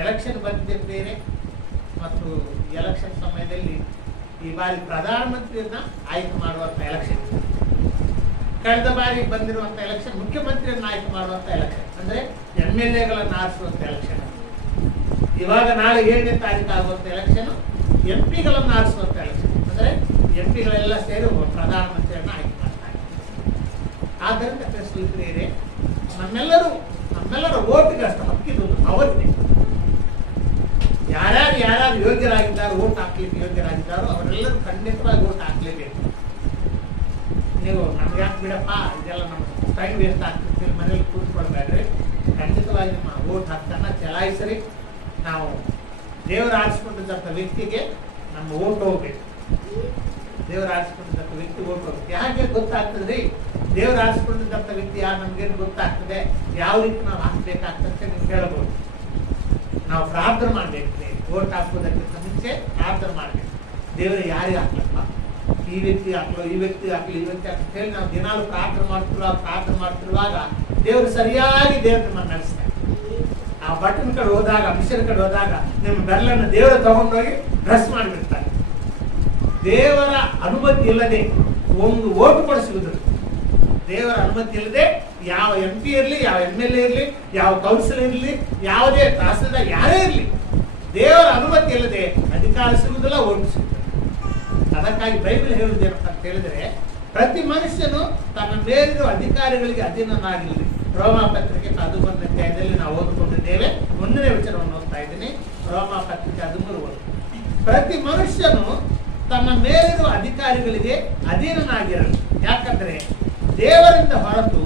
Election ಬಂದಿದೆ ಬೇರೆ ಮತ್ತು ಎಲೆಕ್ಷನ್ ಸಮಯದಲ್ಲಿ ಈ ಬಾರಿ ಪ್ರಧಾನಮಂತ್ರಿಯನ್ನ ಆಯ್ಕೆ ಮಾಡುವಂತ ಎಲೆಕ್ಷನ್, ಕಳೆದ ಬಾರಿ ಬಂದಿರುವಂತ ಎಲೆಕ್ಷನ್ ಮುಖ್ಯಮಂತ್ರಿಯನ್ನ ಆಯ್ಕೆ ಮಾಡುವಂತ ಎಲೆಕ್ಷನ್, ಅಂದ್ರೆ MLAಗಳನ್ನ ಆರಿಸುವಂತ ಎಲೆಕ್ಷನ್. ಇವಾಗ ನಾಳೆ 7ನೇ ತಾರೀಕು ಆಗುವಂತ ಎಲೆಕ್ಷನ್ MP ಗಳನ್ನ ಆರಿಸುವಂತ ಎಲೆಕ್ಷನ್, ಅಂದ್ರೆ MP ಗಳೆಲ್ಲ ಸೇರಿ ಪ್ರಧಾನಮಂತ್ರಿಯನ್ನ ಆಯ್ಕೆ ಮಾಡ್ತಾರೆ. ಆದ್ದರಿಂದ ಕ್ರಿಸ್ತರಿಯರೇ, ನಮ್ಮೆಲ್ಲರ ಓಟಿಗೆ ಅಷ್ಟು ಹಕ್ಕಿದ್ದು ಅವರಿಗೆ. ಯಾರ್ಯಾರು ಯೋಗ್ಯರಾಗಿದ್ದಾರೆ, ಓಟ್ ಹಾಕ್ಲಿಕ್ಕೆ ಯೋಗ್ಯರಾಗಿದ್ದಾರೋ ಅವರೆಲ್ಲರೂ ಖಂಡಿತವಾಗಿ ಓಟ್ ಹಾಕ್ಲೇಬೇಕು. ನೀವು ನಮ್ಗೆ ಯಾಕೆ ಬಿಡಪ್ಪ, ಇದೆಲ್ಲ ನಮ್ಮ ಟೈಮ್ ವೇಸ್ಟ್ ಆಗ್ತಿರ್ತೀವಿ, ಮನೇಲಿ ಕೂತ್ಕೊಳ್ಬೇಡ್ರಿ. ಖಂಡಿತವಾಗಿ ನಿಮ್ಮ ಓಟ್ ಹಕ್ಕನ್ನ ಚಲಾಯಿಸ್ರಿ. ನಾವು ದೇವರು ಆರಿಸ್ಕೊಂಡಿದ್ದಂಥ ವ್ಯಕ್ತಿಗೆ ನಮ್ಮ ಓಟ್ ಹೋಗ್ಬೇಕು. ದೇವರು ಆರಿಸ್ಕೊಂಡಿದ್ದಂಥ ವ್ಯಕ್ತಿ ಓಟ್ ಹೋಗ್ಬೇಕು. ಯಾಕೆ ಗೊತ್ತಾಗ್ತದ್ರಿ? ದೇವರು ಆರಿಸ್ಕೊಂಡಿದ್ದಂಥ ವ್ಯಕ್ತಿ ಯಾರು ನಮ್ಗೇನು ಗೊತ್ತಾಗ್ತದೆ, ಯಾವ ರೀತಿ ನಾವು ಹಾಕ್ಬೇಕಾಗ್ತದೆ ನೀವು ಹೇಳ್ಬೋದು. ನಾವು ಪ್ರಾರ್ಥನೆ ಮಾಡ್ಬೇಕು. ಓಟ್ ಹಾಕೋದಕ್ಕಿಂತ ಮುಂಚೆ ಪ್ರಾರ್ಥನೆ ಮಾಡ್ಬೇಕು. ದೇವರು ಯಾರಿಗೆ ಹಾಕ್ಲಪ್ಪ, ಈ ವ್ಯಕ್ತಿ ಹಾಕ್ಲೋ, ಈ ವ್ಯಕ್ತಿ ಹಾಕ್ಲಿ, ಈ ವ್ಯಕ್ತಿ ಹಾಕ್ಲಿ ಹೇಳಿ ನಾವು ದಿನಾಲು ಪ್ರಾರ್ಥನೆ ಮಾಡ್ತಿರುವಾಗ ದೇವರು ಸರಿಯಾಗಿ ದೇವರು ನಿಮ್ಮನ್ನು ನಡೆಸ್ತಾರೆ. ಆ ಬಟನ್ ಕಡೆ ಹೋದಾಗ, ಮಿಷನ್ ಕಡೆ ಹೋದಾಗ ನಿಮ್ಮ ಬೆರಳನ್ನು ದೇವರು ತಗೊಂಡೋಗಿ ಡ್ರೆಸ್ ಮಾಡಿಬಿಡ್ತಾರೆ. ದೇವರ ಅನುಮತಿ ಇಲ್ಲದೆ ಒಂದು ಓಟು ಕೂಡ ಸಿಗುದಿಲ್ಲ. ದೇವರ ಅನುಮತಿ ಇಲ್ಲದೆ ಯಾವ MP ಇರಲಿ, ಯಾವ MLA ಇರಲಿ, ಯಾವ ಕೌನ್ಸಿಲ್ ಇರಲಿ, ಯಾವುದೇ ತಹಸೀಲ್ದಾರ್ ಯಾರೇ ಇರಲಿ, ದೇವರ ಅನುಮತಿ ಇಲ್ಲದೆ ಅಧಿಕಾರ ಸಿಗುವುದಿಲ್ಲ, ಓಟು ಸಿಗುದಿಲ್ಲ. ಅದಕ್ಕಾಗಿ ಬೈಬಲ್ ಹೇಳುವುದೇನಪ್ಪ ಅಂತ ಹೇಳಿದ್ರೆ, ಪ್ರತಿ ಮನುಷ್ಯನು ತನ್ನ ಮೇಲಿರುವ ಅಧಿಕಾರಿಗಳಿಗೆ ಅಧೀನನಾಗಿರಲಿ. ರೋಮಾಪತ್ರಿಕೆ 11ನೇ ಅಧ್ಯಾಯದಲ್ಲಿ ನಾವು ಓದಿಕೊಂಡಿದ್ದೇವೆ. 1ನೇ ವಚನವನ್ನು ಓದ್ತಾ ಇದ್ದೀನಿ. ರೋಮಾಪತ್ರಿಕೆ 13. ಪ್ರತಿ ಮನುಷ್ಯನು ತನ್ನ ಮೇಲಿರುವ ಅಧಿಕಾರಿಗಳಿಗೆ ಅಧೀನನಾಗಿರಲಿ. ಯಾಕಂದ್ರೆ ದೇವರಿಂದ ಹೊರತು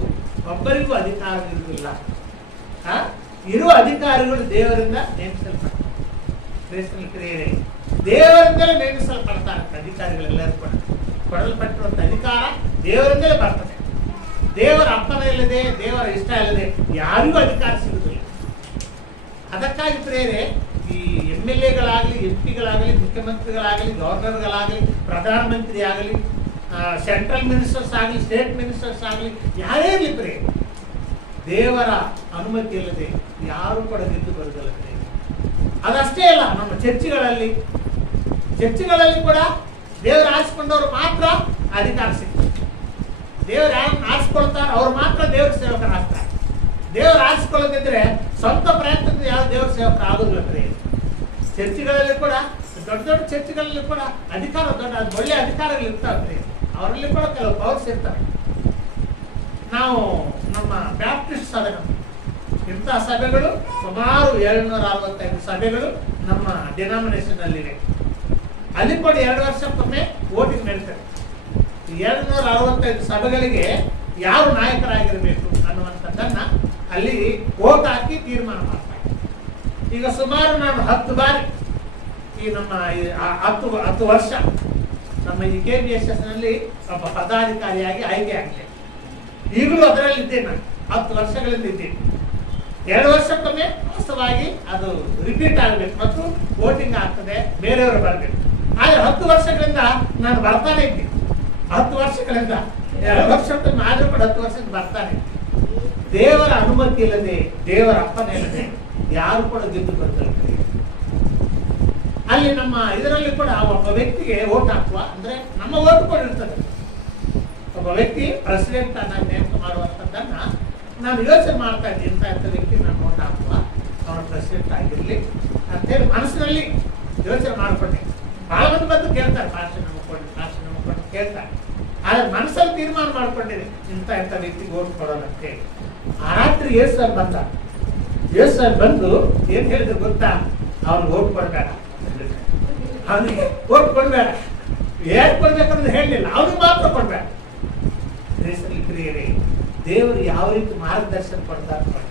ಒಬ್ಬರಿಗೂ ಅಧಿಕಾರ ಇರುವುದಿಲ್ಲ. ಇರುವ ಅಧಿಕಾರಿಗಳು ದೇವರಿಂದ ನೇಮಿಸಲ್ಪಡ್ತಾರೆ. ದೇವರಿಂದಲೇ ನೇಮಿಸಲ್ಪಡ್ತಾರೆ ಅಧಿಕಾರಿಗಳೆಲ್ಲರೂ ಕೂಡ. ಕೊಡಲ್ಪಟ್ಟಿರುವಂತ ಅಧಿಕಾರ ದೇವರಿಂದಲೇ ಬರ್ತದೆ. ದೇವರ ಅಪ್ಪನ ಇಲ್ಲದೆ, ದೇವರ ಇಷ್ಟ ಇಲ್ಲದೆ ಯಾರಿಗೂ ಅಧಿಕಾರ ಸಿಗುವುದಿಲ್ಲ. ಅದಕ್ಕಾಗಿ ಪ್ರೇರೆ ಈ MLAಗಳಾಗಲಿ, MP ಗಳಾಗಲಿ, ಮುಖ್ಯಮಂತ್ರಿಗಳಾಗಲಿ, ಗವರ್ನರ್ಗಳಾಗಲಿ, ಪ್ರಧಾನಮಂತ್ರಿ ಆಗಲಿ, ಸೆಂಟ್ರಲ್ ಮಿನಿಸ್ಟರ್ಸ್ ಆಗಲಿ, ಸ್ಟೇಟ್ ಮಿನಿಸ್ಟರ್ಸ್ ಆಗಲಿ, ಯಾರೇ ಇರಲಿ ಪ್ರೇರೆ, ದೇವರ ಅನುಮತಿ ಇಲ್ಲದೆ ಯಾರು ಕೂಡ ಗೆದ್ದು ಬರುವುದಿಲ್ಲ ಪ್ರೇರೆ. ಅದಷ್ಟೇ ಅಲ್ಲ, ನಮ್ಮ ಚರ್ಚ್ಗಳಲ್ಲಿ ಕೂಡ ದೇವರು ಆರಿಸಿಕೊಂಡವರು ಮಾತ್ರ ಅಧಿಕಾರ ಸಿಗ್ತದೆ. ದೇವರು ಯಾರನ್ನು ಆರಿಸ್ಕೊಳ್ತಾರೆ ಅವ್ರು ಮಾತ್ರ ದೇವರ ಸೇವಕರಾಗ್ತಾರೆ. ದೇವರು ಆರಿಸ್ಕೊಳ್ಳೋದಿದ್ರೆ ಸ್ವಂತ ಪ್ರಯತ್ನದಿಂದ ಯಾವ ದೇವರ ಸೇವಕರು ಆಗೋದಿಲ್ಲ ಪ್ರೇರೆ. ಚರ್ಚ್ಗಳಲ್ಲಿ ಕೂಡ, ದೊಡ್ಡ ದೊಡ್ಡ ಚರ್ಚ್ಗಳಲ್ಲಿ ಕೂಡ ಅಧಿಕಾರ, ಒಳ್ಳೆ ಅಧಿಕಾರಗಳು ಇರ್ತಾವೆ. ಅವರಲ್ಲಿ ಕೂಡ ಕೆಲವು ಪವರ್ಸ್ ಇರ್ತಾರೆ. ನಾವು ನಮ್ಮ ಬ್ಯಾಪ್ಟಿಸ್ಟ್ ಸಭೆ, ಇಂತಹ ಸಭೆಗಳು ಸುಮಾರು 765 ಸಭೆಗಳು ನಮ್ಮ ಡಿನಾಮಿನೇಷನ್ ಅಲ್ಲಿವೆ. ಅಲ್ಲಿ ಕೂಡ 2 ವರ್ಷಕ್ಕೊಮ್ಮೆ ವೋಟಿಂಗ್ ನಡೀತಾರೆ. 765 ಸಭೆಗಳಿಗೆ ಯಾರು ನಾಯಕರಾಗಿರಬೇಕು ಅನ್ನುವಂಥದ್ದನ್ನ ಅಲ್ಲಿ ವೋಟ್ ಹಾಕಿ ತೀರ್ಮಾನ ಮಾಡ್ತಾರೆ. ಈಗ ಸುಮಾರು ನಾನು 10 ಬಾರಿ ಈ ನಮ್ಮ 10 ವರ್ಷ ನಮ್ಮ ಈ KBSS ನಲ್ಲಿ ಒಬ್ಬ ಪದಾಧಿಕಾರಿಯಾಗಿ ಆಯ್ಕೆ ಆಗಲಿ. ಈಗಲೂ ಅದರಲ್ಲಿ ಇದ್ದೇನೆ. ನಾನು 10 ವರ್ಷಗಳಿಂದ ಇದ್ದೇನೆ. 2 ವರ್ಷಕ್ಕೊಮ್ಮೆ ಹೊಸವಾಗಿ ಅದು ರಿಪೀಟ್ ಆಗಬೇಕು ಮತ್ತು ವೋಟಿಂಗ್ ಆಗ್ತದೆ, ಬೇರೆಯವರು ಬರಬೇಕು. ಆದ್ರೆ 10 ವರ್ಷಗಳಿಂದ ನಾನು ಬರ್ತಾನೆ ಇದ್ದೀನಿ. 10 ವರ್ಷಗಳಿಂದ 2 ವರ್ಷಕ್ಕೊಮ್ಮೆ ಆದ್ರೂ ಕೂಡ 10 ವರ್ಷಕ್ಕೆ ಬರ್ತಾನೆ. ದೇವರ ಅನುಮತಿ ಇಲ್ಲದೆ, ದೇವರ ಅಪ್ಪನೆ ಇಲ್ಲದೆ ಯಾರು ಕೂಡ ಗೆದ್ದು ಬರ್ತಾರೆ. ಅಲ್ಲಿ ನಮ್ಮ ಇದರಲ್ಲಿ ಕೂಡ ಒಬ್ಬ ವ್ಯಕ್ತಿಗೆ ವೋಟ್ ಹಾಕುವ ಅಂದ್ರೆ ನಮ್ಮ ವೋಟ್ ಕೂಡ ಇರ್ತದೆ. ಒಬ್ಬ ವ್ಯಕ್ತಿ ಪ್ರೆಸಿಡೆಂಟ್ ಅನ್ನ ನೇಮಕ ಮಾಡುವಂತದ್ದನ್ನ ನಾನು ಯೋಚನೆ ಮಾಡ್ತಾ ಇದ್ದೀನಿ. ಇಂಥ ವ್ಯಕ್ತಿ ನಾನು ವೋಟ್ ಹಾಕುವ, ಅವನು ಪ್ರೆಸಿಡೆಂಟ್ ಆಗಿರ್ಲಿ ಅಂತೇಳಿ ಮನಸ್ಸಿನಲ್ಲಿ ಯೋಚನೆ ಮಾಡ್ಕೊಂಡೆ. ಬಹಳ ಮಂದಿ ಬಂದು ಕೇಳ್ತಾರೆ, ಭಾಷೆ ನಮ್ಕೊಂಡು ಕೇಳ್ತಾರೆ. ಆದ್ರೆ ಮನಸ್ಸಲ್ಲಿ ತೀರ್ಮಾನ ಮಾಡ್ಕೊಂಡಿದೆ, ಇಂಥ ವ್ಯಕ್ತಿಗೆ ವೋಟ್ ಕೊಡೋಣ ಅಂತ ಹೇಳಿ. ಆ ರಾತ್ರಿ ಯೇಸು ಸರ್ ಬಂದ. ಯೇಸು ಸರ್ ಬಂದು ಏನ್ ಹೇಳಿದ್ರು ಗೊತ್ತಾ? ಅವ್ನಿಗೆ ವೋಟ್ ಕೊಡ್ಬೇಡ, ಅವನಿಗೆ ವೋಟ್ ಕೊಡ್ಬೇಡ, ಏನ್ ಕೊಡ್ಬೇಕನ್ನೋದು ಹೇಳಲಿಲ್ಲ, ಅವ್ನಿಗೆ ಮಾತ್ರ ಕೊಡ್ಬೇಡ. ದೇವರು ಯಾವ ರೀತಿ ಮಾರ್ಗದರ್ಶನ ಕೊಡ್ತಾರೆ ನೋಡಿ.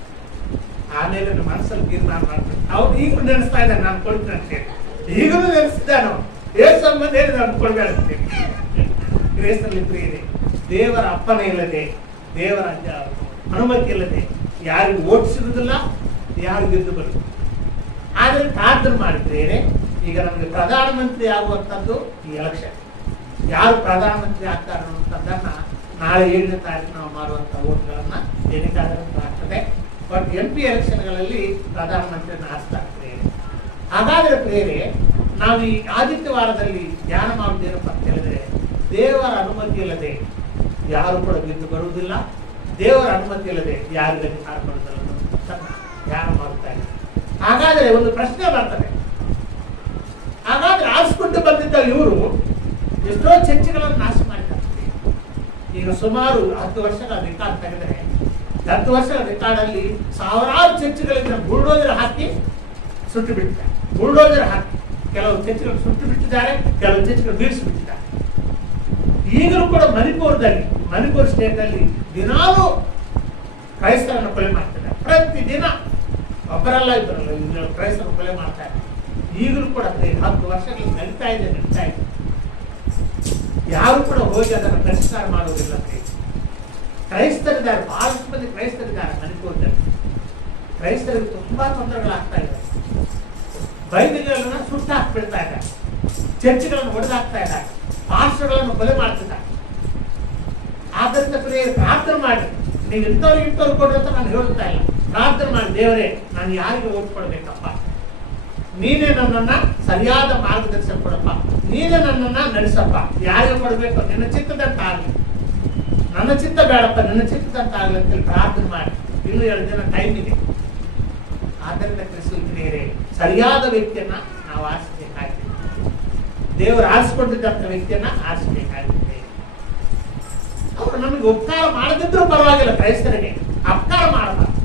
ಆಮೇಲೆ ನನ್ನ ಮನಸ್ಸಲ್ಲಿ ತೀರ್ಮಾನ ಮಾಡ್ತಾರೆ. ಅವ್ನು ಈಗಲೂ ನೆನೆಸ್ತಾ ಇದ್ದಾನೆ, ನಾನು ಕೊಡ್ತೀನಿ ಅಂತ ಹೇಳಿ. ಈಗಲೂ ನೆನೆಸಿದ್ದಾನೆ. ಯೇಸು ಬಂದು ಹೇಳಿದ್ರೆ ಅವ್ನು ಕೊಡ್ಬೇಡ ಅಂತ ಹೇಳಿ. ಪ್ರಿಯರೇ, ದೇವರ ಅಪ್ಪನೇ ಇಲ್ಲದೆ, ದೇವರ ಅನುಮತಿ ಇಲ್ಲದೆ ಯಾರಿಗೂ ವೋಟ್ ಸಿಗುದಿಲ್ಲ, ಯಾರು ಗೆದ್ದು ಬರುವುದು. ಆದ್ರೆ ಪ್ರಾರ್ಥನೆ ಮಾಡಿದ್ರೆ ಈಗ ನಮಗೆ ಪ್ರಧಾನಮಂತ್ರಿ ಆಗುವಂಥದ್ದು ಈ ಎಲೆಕ್ಷನ್. ಯಾರು ಪ್ರಧಾನಮಂತ್ರಿ ಆಗ್ತಾರೆ ಅನ್ನುವಂಥದ್ದನ್ನ ನಾಳೆ 7ನೇ ತಾರೀಕು ನಾವು ಮಾಡುವಂಥ ವೋಟ್ಗಳನ್ನ ಎಣಿಕಾದಂತ ಆಗ್ತದೆ. ಬಟ್ MP ಎಲೆಕ್ಷನ್ಗಳಲ್ಲಿ ಪ್ರಧಾನಮಂತ್ರಿಯನ್ನು ಆರಿಸ್ತಾ ಇರ್ತಾರೆ. ಹಾಗಾದ್ರೆ ಪ್ರಿಯರೇ, ನಾವು ಈ ಆದಿತ್ಯವಾರದಲ್ಲಿ ಧ್ಯಾನ ಮಾಡುವುದೇನಪ್ಪ ಅಂತ ಹೇಳಿದ್ರೆ, ದೇವರ ಅನುಮತಿ ಇಲ್ಲದೆ ಯಾರು ಕೂಡ ಬಿದ್ದು ಬರುವುದಿಲ್ಲ, ದೇವರ ಅನುಮತಿ ಇಲ್ಲದೆ ಯಾರಿಗೂ ಅಧಿಕಾರ ಬರುವುದಿಲ್ಲ ಧ್ಯಾನ ಮಾಡುತ್ತಾ ಇದ್ದಾರೆ. ಹಾಗಾದ್ರೆ ಒಂದು ಪ್ರಶ್ನೆ ಬರ್ತದೆ, ಹಾಗಾದ್ರೆ ಆರಿಸಿಕೊಂಡು ಬಂದಿದ್ದ ಇವರು ಎಷ್ಟೋ ಚರ್ಚೆಗಳನ್ನು ನಾಶ ಮಾಡಿದ್ದಾರೆ. ಈಗ ಸುಮಾರು 10 ವರ್ಷಗಳ ರೆಕಾರ್ಡ್ ತೆಗೆದರೆ 10 ವರ್ಷಗಳ ರೆಕಾರ್ಡ್ ಅಲ್ಲಿ ಸಾವಿರಾರು ಚರ್ಚ್ಗಳಿಂದ ಬುಲ್ಡೋಜರ್ ಹಾಕಿ ಸುಟ್ಟು ಬಿಟ್ಟಿದ್ದಾರೆ. ಬುಲ್ಡೋಜರ್ ಹಾಕಿ ಕೆಲವು ಚರ್ಚ್ಗಳು ಸುಟ್ಟು ಬಿಟ್ಟಿದ್ದಾರೆ, ಕೆಲವು ಚರ್ಚ್ಗಳು ಬೀಳಿಸಿಬಿಟ್ಟಿದ್ದಾರೆ. ಈಗಲೂ ಕೂಡ ಮಣಿಪುರ್ ಸ್ಟೇಟ್ ಅಲ್ಲಿ ದಿನಾಲೂ ಕ್ರೈಸ್ತರನ್ನು ಕೊಲೆ ಮಾಡ್ತಿದ್ದಾರೆ. ಪ್ರತಿದಿನ ಒಬ್ಬರಲ್ಲ ಇಬ್ಬರಲ್ಲ ಕ್ರೈಸ್ತರನ್ನು ಕೊಲೆ ಮಾಡ್ತಾ ಇದ್ದಾರೆ. ಈಗಲೂ ಕೂಡ 10 ವರ್ಷಗಳು ನಡೀತಾ ಇದೆ. ಯಾರು ಕೂಡ ಹೋಗಿ ಅದನ್ನು ಪರಿಷ್ಕಾರ ಮಾಡುವುದಿಲ್ಲ. ಕ್ರೈಸ್ತರಿದ್ದಾರೆ, ಬಹಳಷ್ಟು ಮಂದಿ ಕ್ರೈಸ್ತರಿದ್ದಾರೆ ಮಣಿಪುರದಲ್ಲಿ. ಕ್ರೈಸ್ತರಿಗೆ ತುಂಬಾ ತೊಂದರೆಗಳಾಗ್ತಾ ಇದೆ. ಬೈದಿಗಳನ್ನ ಸುಟ್ಟು ಹಾಕ್ಬಿಡ್ತಾ ಇದ್ದಾರೆ, ಚರ್ಚ್ಗಳನ್ನು ಒಡೆದಾಕ್ತಾ ಇದ್ದಾರೆ, ಪಾಸ್ಟರ್ಗಳನ್ನು ಕೊಲೆ ಮಾಡ್ತಿದ್ದಾರೆ. ಆದ್ದರಿಂದ ಪ್ರಾರ್ಥನೆ ಮಾಡಿ, ನೀವು ಇಂಥವ್ರು ಕೊಡ್ರಿ ಅಂತ ನಾನು ಹೇಳುತ್ತಾ ಇಲ್ಲ. ಪ್ರಾರ್ಥನೆ ಮಾಡಿ, ದೇವರೇ ನಾನು ಯಾರಿಗೆ ಓಟ್ ಕೊಡ್ಬೇಕಪ್ಪ, ನೀನೇ ನನ್ನನ್ನ ಸರಿಯಾದ ಮಾರ್ಗದರ್ಶನ ಕೊಡಪ್ಪ, ನೀನೇ ನನ್ನನ್ನ ನಡೆಸಪ್ಪ, ಯಾರಿಗೆ ಕೊಡ್ಬೇಕು ನಿನ್ನ ಚಿತ್ತದಂತ ಆಗ್ಲಿ, ನನ್ನ ಚಿತ್ತ ಬೇಡಪ್ಪ ನಿನ್ನ ಚಿತ್ತದಂತ ಆಗ್ಲಿ ಅಂತೇಳಿ ಪ್ರಾರ್ಥನೆ ಮಾಡಿ. ಇನ್ನೂ 2 ದಿನ ಟೈಮ್ ಇದೆ. ಆದ್ದರಿಂದ ಕ್ರಿಸ್ತರೇ, ಸರಿಯಾದ ವ್ಯಕ್ತಿಯನ್ನ ನಾವು ಆರಿಸಬೇಕಾಗಿದೆ. ದೇವರು ಆರಿಸಿಕೊಂಡಿದ್ದಂಥ ವ್ಯಕ್ತಿಯನ್ನ ಆರಿಸಬೇಕಾಗಿದೆ. ಅವರು ನಮಗೆ ಉಪಕಾರ ಮಾಡದಿದ್ರೂ ಪರವಾಗಿಲ್ಲ, ಕ್ರೈಸ್ತರಿಗೆ ಅಪಕಾರ ಮಾಡಬಾರ್ದು,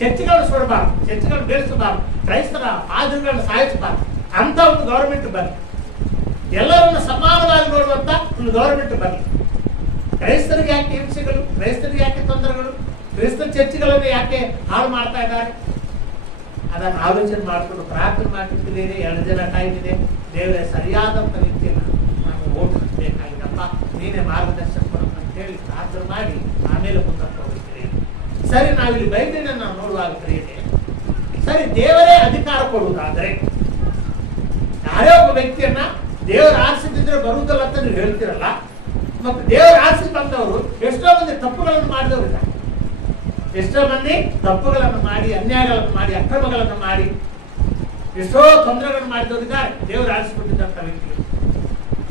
ಚರ್ಚ್ಗಳನ್ನು ಸುಡಬಾರ್ದು, ಚರ್ಚ್ಗಳನ್ನು ಬೆಳೆಸಬಾರ್ದು, ಕ್ರೈಸ್ತರ ಪಾದ್ರಿಗಳನ್ನು ಸಾಯಿಸಬಾರ್ದು. ಅಂತ ಒಂದು ಗೌರ್ಮೆಂಟ್ ಬರಲಿ, ಎಲ್ಲರನ್ನು ಸಮಾನವಾಗಿ ನೋಡುವಂತ ಒಂದು ಗೌರ್ಮೆಂಟ್ ಬರಲಿ. ಕ್ರೈಸ್ತರಿಗೆ ಯಾಕೆ ಹಿಂಸೆಗಳು, ಕ್ರೈಸ್ತರಿಗೆ ಯಾಕೆ ತೊಂದರೆಗಳು, ಕ್ರೈಸ್ತ ಚರ್ಚ್ಗಳನ್ನು ಯಾಕೆ ಹಾಳು ಮಾಡ್ತಾ ಇದ್ದಾರೆ, ಅದನ್ನು ಆಲೋಚನೆ ಮಾಡಿಕೊಂಡು ಪ್ರಾರ್ಥನೆ ಮಾಡ್ತಿದ್ದೇನೆ. 2 ದಿನ ಟೈಮ್ ಇದೆ. ದೇವರೇ ಸರಿಯಾದಂಥ ವ್ಯಕ್ತಿಯನ್ನು ನಾವು ಓಟ್ ಬೇಕಾಗಿದಪ್ಪ, ನೀನೇ ಮಾರ್ಗದರ್ಶನ ಕೊಡು ಅಂತ ಹೇಳಿ ಪ್ರಾರ್ಥನೆ ಮಾಡಿ ಆಮೇಲೆ ಮುಂದಕ್ಕೆ ಹೋಗುತ್ತೇವೆ. ಸರಿ, ನಾವಿಲ್ಲಿ ಬೈಬಲನ್ನು ನಾವು ನೋಡುವಾಗ ಪ್ರಿಯರೇ, ಸರಿ ದೇವರೇ ಅಧಿಕಾರ ಕೊಡುವುದಾದ್ರೆ, ಯಾರೇ ಒಬ್ಬ ವ್ಯಕ್ತಿಯನ್ನ ದೇವರು ಆರಿಸಿದ್ರೆ ಬರುವುದಿಲ್ಲ ಅಂತ ನೀವು ಹೇಳ್ತೀರಲ್ಲ, ಮತ್ತೆ ದೇವರು ಆರಿಸಿ ಬಂದವರು ಎಷ್ಟೋ ಮಂದಿ ತಪ್ಪುಗಳನ್ನು ಮಾಡಿದವರು, ಎಷ್ಟೋ ಮಂದಿ ತಪ್ಪುಗಳನ್ನು ಮಾಡಿ, ಅನ್ಯಾಯಗಳನ್ನು ಮಾಡಿ, ಅಕ್ರಮಗಳನ್ನು ಮಾಡಿ, ಎಷ್ಟೋ ತೊಂದರೆಗಳನ್ನು ಮಾಡಿದವರಿದ್ದಾರೆ ದೇವರು ಆರಿಸಿಕೊಂಡಿದ್ದಂಥ ವ್ಯಕ್ತಿಗಳು.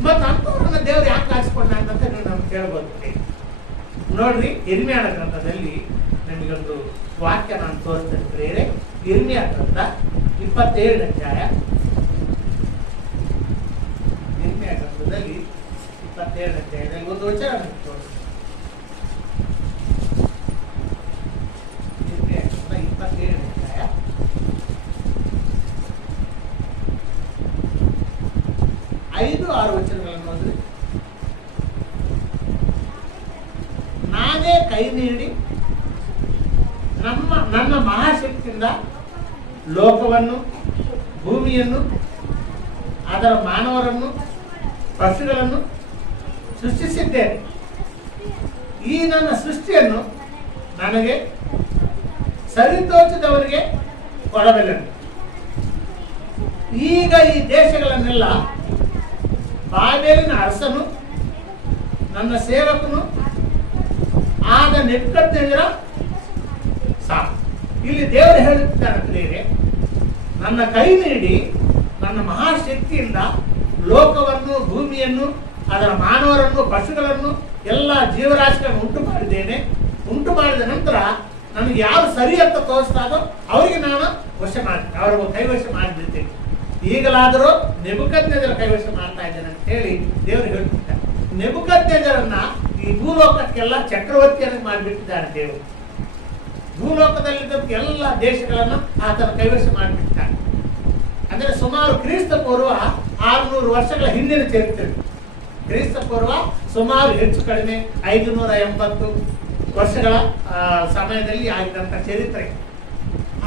ಮತ್ತೆ ಅಂಥವ್ರನ್ನ ದೇವರು ಯಾಕೆ ಆರಿಸಿಕೊಂಡ ಅಂತ ನೀವು ನಮ್ಗೆ ಕೇಳಬಹುದು. ನೋಡ್ರಿ, ಇರ್ಮಿಯನ ಗ್ರಂಥದಲ್ಲಿ ನಿಮಗೊಂದು ವಾಕ್ಯ ನಾನು ತೋರಿಸ್ತೇನೆ ಪ್ರಿಯರೇ. ಇರ್ಮಿಯ ಗ್ರಂಥ 27 ಅಧ್ಯಾಯ, ಇರ್ಮಿಯ ಗ್ರಂಥದಲ್ಲಿ 27 ಅಧ್ಯಾಯದಲ್ಲಿ ಒಂದು ವಚನ ತೋರಿಸ್ತೇನೆ. ಇರ್ಮಿಯ ಗ್ರಂಥ 27 ಅಧ್ಯಾಯ 5-6 ವಚನಗಳನ್ನು ಓದಿದ್ರೆ, ನಾನೇ ಕೈ ನೀಡಿ ನನ್ನ ಮಹಾಶಕ್ತಿಯಿಂದ ಲೋಕವನ್ನು, ಭೂಮಿಯನ್ನು, ಅದರ ಮಾನವರನ್ನು, ಪಶುಗಳನ್ನು ಸೃಷ್ಟಿಸಿದ್ದೇನೆ. ಈ ನನ್ನ ಸೃಷ್ಟಿಯನ್ನು ನನಗೆ ಸರಿತೋಚಿದವರಿಗೆ ಕೊಡಬಲ್ಲೆನು. ಈಗ ಈ ದೇಶಗಳನ್ನೆಲ್ಲ ಬಾಬೆಲಿನ ಅರಸನು, ನನ್ನ ಸೇವಕನು ಆದ ನೆಬೂಕದ್ನೆಚ್ಚರ ಸಾಕು. ಇಲ್ಲಿ ದೇವರು ಹೇಳುತ್ತಿದ್ದಾನೆ ಪ್ರಿಯರೇ, ನನ್ನ ಕೈ ನೀಡಿ ನನ್ನ ಮಹಾಶಕ್ತಿಯಿಂದ ಲೋಕವನ್ನು, ಭೂಮಿಯನ್ನು, ಅದರ ಮಾನವರನ್ನು, ಪಶುಗಳನ್ನು, ಎಲ್ಲ ಜೀವರಾಶಿಗಳನ್ನು ಉಂಟು ಮಾಡಿದ್ದೇನೆ. ಉಂಟು ಮಾಡಿದ ನಂತರ ನನಗೆ ಯಾರು ಸರಿ ಅಂತ ತೋರಿಸ್ತಾರೋ ಅವರಿಗೆ ನಾನು ವಶ ಮಾಡ್ತೇನೆ, ಅವರ ಕೈವಶ ಮಾಡಿಬಿಡ್ತೇನೆ. ಈಗಲಾದರೂ ನೆಬೂಕದ್ನೆಚ್ಚರ ಕೈವಶ ಮಾಡ್ತಾ ಇದ್ದೇನೆ ಅಂತ ಹೇಳಿ ದೇವರು ಹೇಳ್ತಿದ್ದಾರೆ. ನೆಬೂಕದ್ನೆಚ್ಚರನ್ನ ಈ ಭೂಲೋಕಕ್ಕೆಲ್ಲ ಚಕ್ರವರ್ತಿಯನ್ನು ಮಾಡಿಬಿಟ್ಟಿದ್ದಾರೆ ದೇವರು. ಭೂಲೋಕದಲ್ಲಿದ್ದ ಎಲ್ಲ ದೇಶಗಳನ್ನು ಆತನ ಕೈವಶ ಮಾಡಿಬಿಟ್ಟಿದ್ದಾನೆ. ಅಂದ್ರೆ ಸುಮಾರು ಕ್ರಿಸ್ತ ಪೂರ್ವ 600 ವರ್ಷಗಳ ಹಿಂದಿನ ಚರಿತ್ರೆ. ಕ್ರಿಸ್ತ ಪೂರ್ವ ಸುಮಾರು ಹೆಚ್ಚು ಕಡಿಮೆ 580 ವರ್ಷಗಳ ಸಮಯದಲ್ಲಿ ಆಗಿದಂತ ಚರಿತ್ರೆ.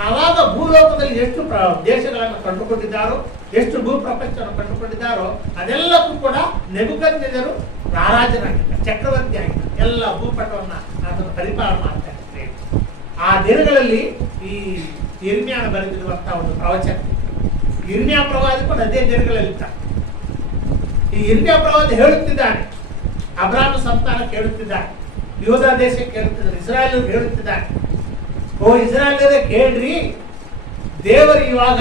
ಆವಾಗ ಭೂಲೋಕದಲ್ಲಿ ಎಷ್ಟು ದೇಶಗಳನ್ನು ಕಂಡುಕೊಂಡಿದ್ದಾರೋ, ಎಷ್ಟು ಭೂ ಪ್ರಪಂಚವನ್ನು ಕಂಡುಕೊಂಡಿದ್ದಾರೋ, ಅದೆಲ್ಲಕ್ಕೂ ಕೂಡ ನೆಬೂಕದ್ನೆಚ್ಚರನು ರಾಜನಾಗಿದ್ದ, ಚಕ್ರವರ್ತಿ ಆಗಿದ್ದ. ಎಲ್ಲ ಭೂಪಟವನ್ನ ಅದನ್ನು ಪರಿಪಾಲನೆ ಮಾಡ್ತಾ ಇದ್ದಾರೆ. ಆ ದಿನಗಳಲ್ಲಿ ಈ ಇರ್ಮಿಯನ ಬರೆದಿರುವಂತಹ ಒಂದು ಪ್ರವಚನ, ಇರ್ಮಿಯ ಪ್ರವಾದಿ ಕೂಡ ಅದೇ ದಿನಗಳಲ್ಲಿದ್ದ. ಈ ಇರ್ಮಿಯ ಪ್ರವಾದಿ ಹೇಳುತ್ತಿದ್ದಾನೆ, ಅಬ್ರಾಹ್ಮ ಸಂತಾನ ಕೇಳುತ್ತಿದ್ದಾನೆ, ಯೂದ ದೇಶಕ್ಕೆ ಕೇಳುತ್ತಿದ್ದಾನೆ, ಇಸ್ರಾಯೇಲ್ ಹೇಳುತ್ತಿದ್ದಾನೆ, ಓ ಇಸ್ರಾಯೇಲರೇ ಕೇಳ್ರಿ, ದೇವರು ಇವಾಗ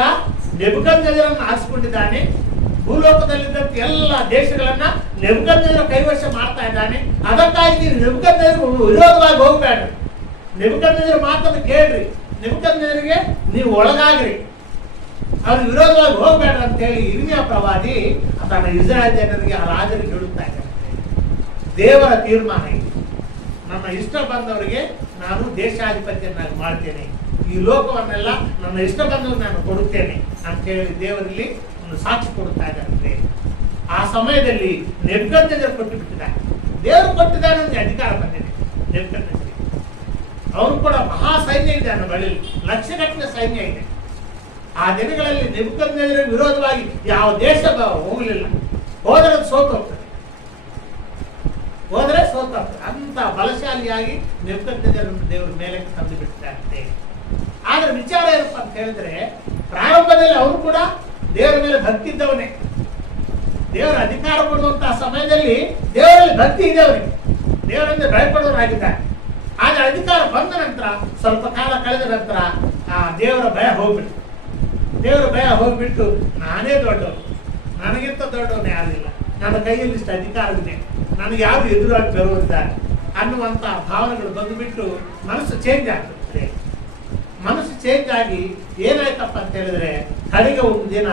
ನೆಬೂಕದ್ನೆಚ್ಚರನ್ನು ಆರಿಸಿಕೊಂಡಿದ್ದಾನೆ. ಭೂಲೋಕದಲ್ಲಿದ್ದಂತ ಎಲ್ಲ ದೇಶಗಳನ್ನ ನೆಬೂಕದ್ನೆಚ್ಚರ ಕೈವಶ ಮಾಡ್ತಾ ಇದ್ದಾನೆ. ಅದಕ್ಕಾಗಿ ನೀವು ನೆಬೂಕದ್ನೆಚ್ಚರಕ್ಕೆ ವಿರೋಧವಾಗಿ ಹೋಗ್ಬೇಡ್ರಿ, ನೆಬೂಕದ್ನೆಚ್ಚರ ಮಾತನ್ನು ಕೇಳ್ರಿ, ನೆಬೂಕದ್ನೆಚ್ಚರಿಗೆ ನೀವು ಒಳಗಾಗ್ರಿ, ಅವ್ರಿಗೆ ವಿರೋಧವಾಗಿ ಹೋಗ್ಬೇಡ್ರಿ ಅಂತ ಹೇಳಿ ಇರ್ಮಿಯಾ ಪ್ರವಾದಿ ತನ್ನ ಇಸ್ರಾಯೇಲ್ ಜನರಿಗೆ, ಆ ರಾಜರಿಗೆ ಹೇಳುತ್ತಾ ಇದ್ದಾರೆ. ದೇವರ ತೀರ್ಮಾನ ಇದೆ, ನನ್ನ ಇಷ್ಟ ಬಂದವರಿಗೆ ನಾನು ದೇಶಾಧಿಪತಿಯನ್ನಾಗಿ ಮಾಡ್ತೇನೆ, ಈ ಲೋಕವನ್ನೆಲ್ಲ ನನ್ನ ಇಷ್ಟ ಬಂದವ್ರಿಗೆ ನಾನು ಕೊಡುತ್ತೇನೆ ಅಂತ ಹೇಳಿ ದೇವರಲ್ಲಿ ಒಂದು ಸಾಕ್ಷಿ ಕೊಡುತ್ತಾ ಇದ್ದಾರೆ. ಆ ಸಮಯದಲ್ಲಿ ನೆಬೂಕದ್ನೆಚ್ಚರ ಕೊಟ್ಟು ಬಿಟ್ಟಿದ್ದಾರೆ. ದೇವರು ಕೊಟ್ಟಿದ್ದಾರೆ ನನಗೆ ಅಧಿಕಾರ ಬಂದಿದೆ. ನೆಬೂಕದ್ನೆಚ್ಚರ ಅವನು ಕೂಡ ಮಹಾ ಸೈನ್ಯ ಇದೆ, ನನ್ನ ಬಳಿ ಲಕ್ಷಗಟ್ಟಲೆ ಸೈನ್ಯ ಇದೆ. ಆ ದಿನಗಳಲ್ಲಿ ನೆಬೂಕದ್ನೆಚ್ಚರ ವಿರೋಧವಾಗಿ ಯಾವ ದೇಶ ಹೋಗಲಿಲ್ಲ, ಹೋದರೆ ಸೋತು ಹೋಗ್ತದೆ, ಹೋದರೆ ಸೋತು ಹೋಗ್ತದೆ. ಅಂತ ಬಲಶಾಲಿಯಾಗಿ ನೆಬೂಕದ್ನೆಚ್ಚರನ್ನು ದೇವರ ಮೇಲೆ ತಂದು ಬಿಡ್ತಾರೆ. ಆದ್ರೆ ವಿಚಾರ ಏನಪ್ಪ ಅಂತ ಹೇಳಿದ್ರೆ, ಪ್ರಾರಂಭದಲ್ಲಿ ಅವನು ಕೂಡ ದೇವರ ಮೇಲೆ ಭಕ್ತಿ ಇದ್ದವನೇ. ದೇವರ ಅಧಿಕಾರ ಕೊಡುವಂತಹ ಸಮಯದಲ್ಲಿ ದೇವರಲ್ಲಿ ಭಕ್ತಿ ಇದೆ ಅವನಿಗೆ, ದೇವರಿಂದ ಭಯಪಡುವವನಾಗಿದ್ದಾನೆ. ಆದ್ರೆ ಅಧಿಕಾರ ಬಂದ ನಂತರ, ಸ್ವಲ್ಪ ಕಾಲ ಕಳೆದ ನಂತರ ಆ ದೇವರ ಭಯ ಹೋಗ್ಬಿಟ್ಟು, ದೇವರ ಭಯ ಹೋಗ್ಬಿಟ್ಟು ನಾನೇ ದೊಡ್ಡವನು, ನನಗಿಂತ ದೊಡ್ಡವನು ಯಾರಿಲ್ಲ, ನನ್ನ ಕೈಯಲ್ಲಿ ಇಷ್ಟು ಅಧಿಕಾರವಿದೆ, ನನಗೆ ಯಾರು ಎದುರಾಗಿ ಬರುವುದಿದ್ದಾರೆ ಅನ್ನುವಂತಹ ಭಾವನೆಗಳು ಬಂದುಬಿಟ್ಟು ಮನಸ್ಸು ಚೇಂಜ್ ಆಗ್ತದೆ. ಮನಸ್ಸು ಚೇಂಜ್ ಆಗಿ ಏನಾಯ್ತಪ್ಪ ಅಂತ ಹೇಳಿದ್ರೆ, ಕಡೆಗೆ ಒಂದು ದಿನ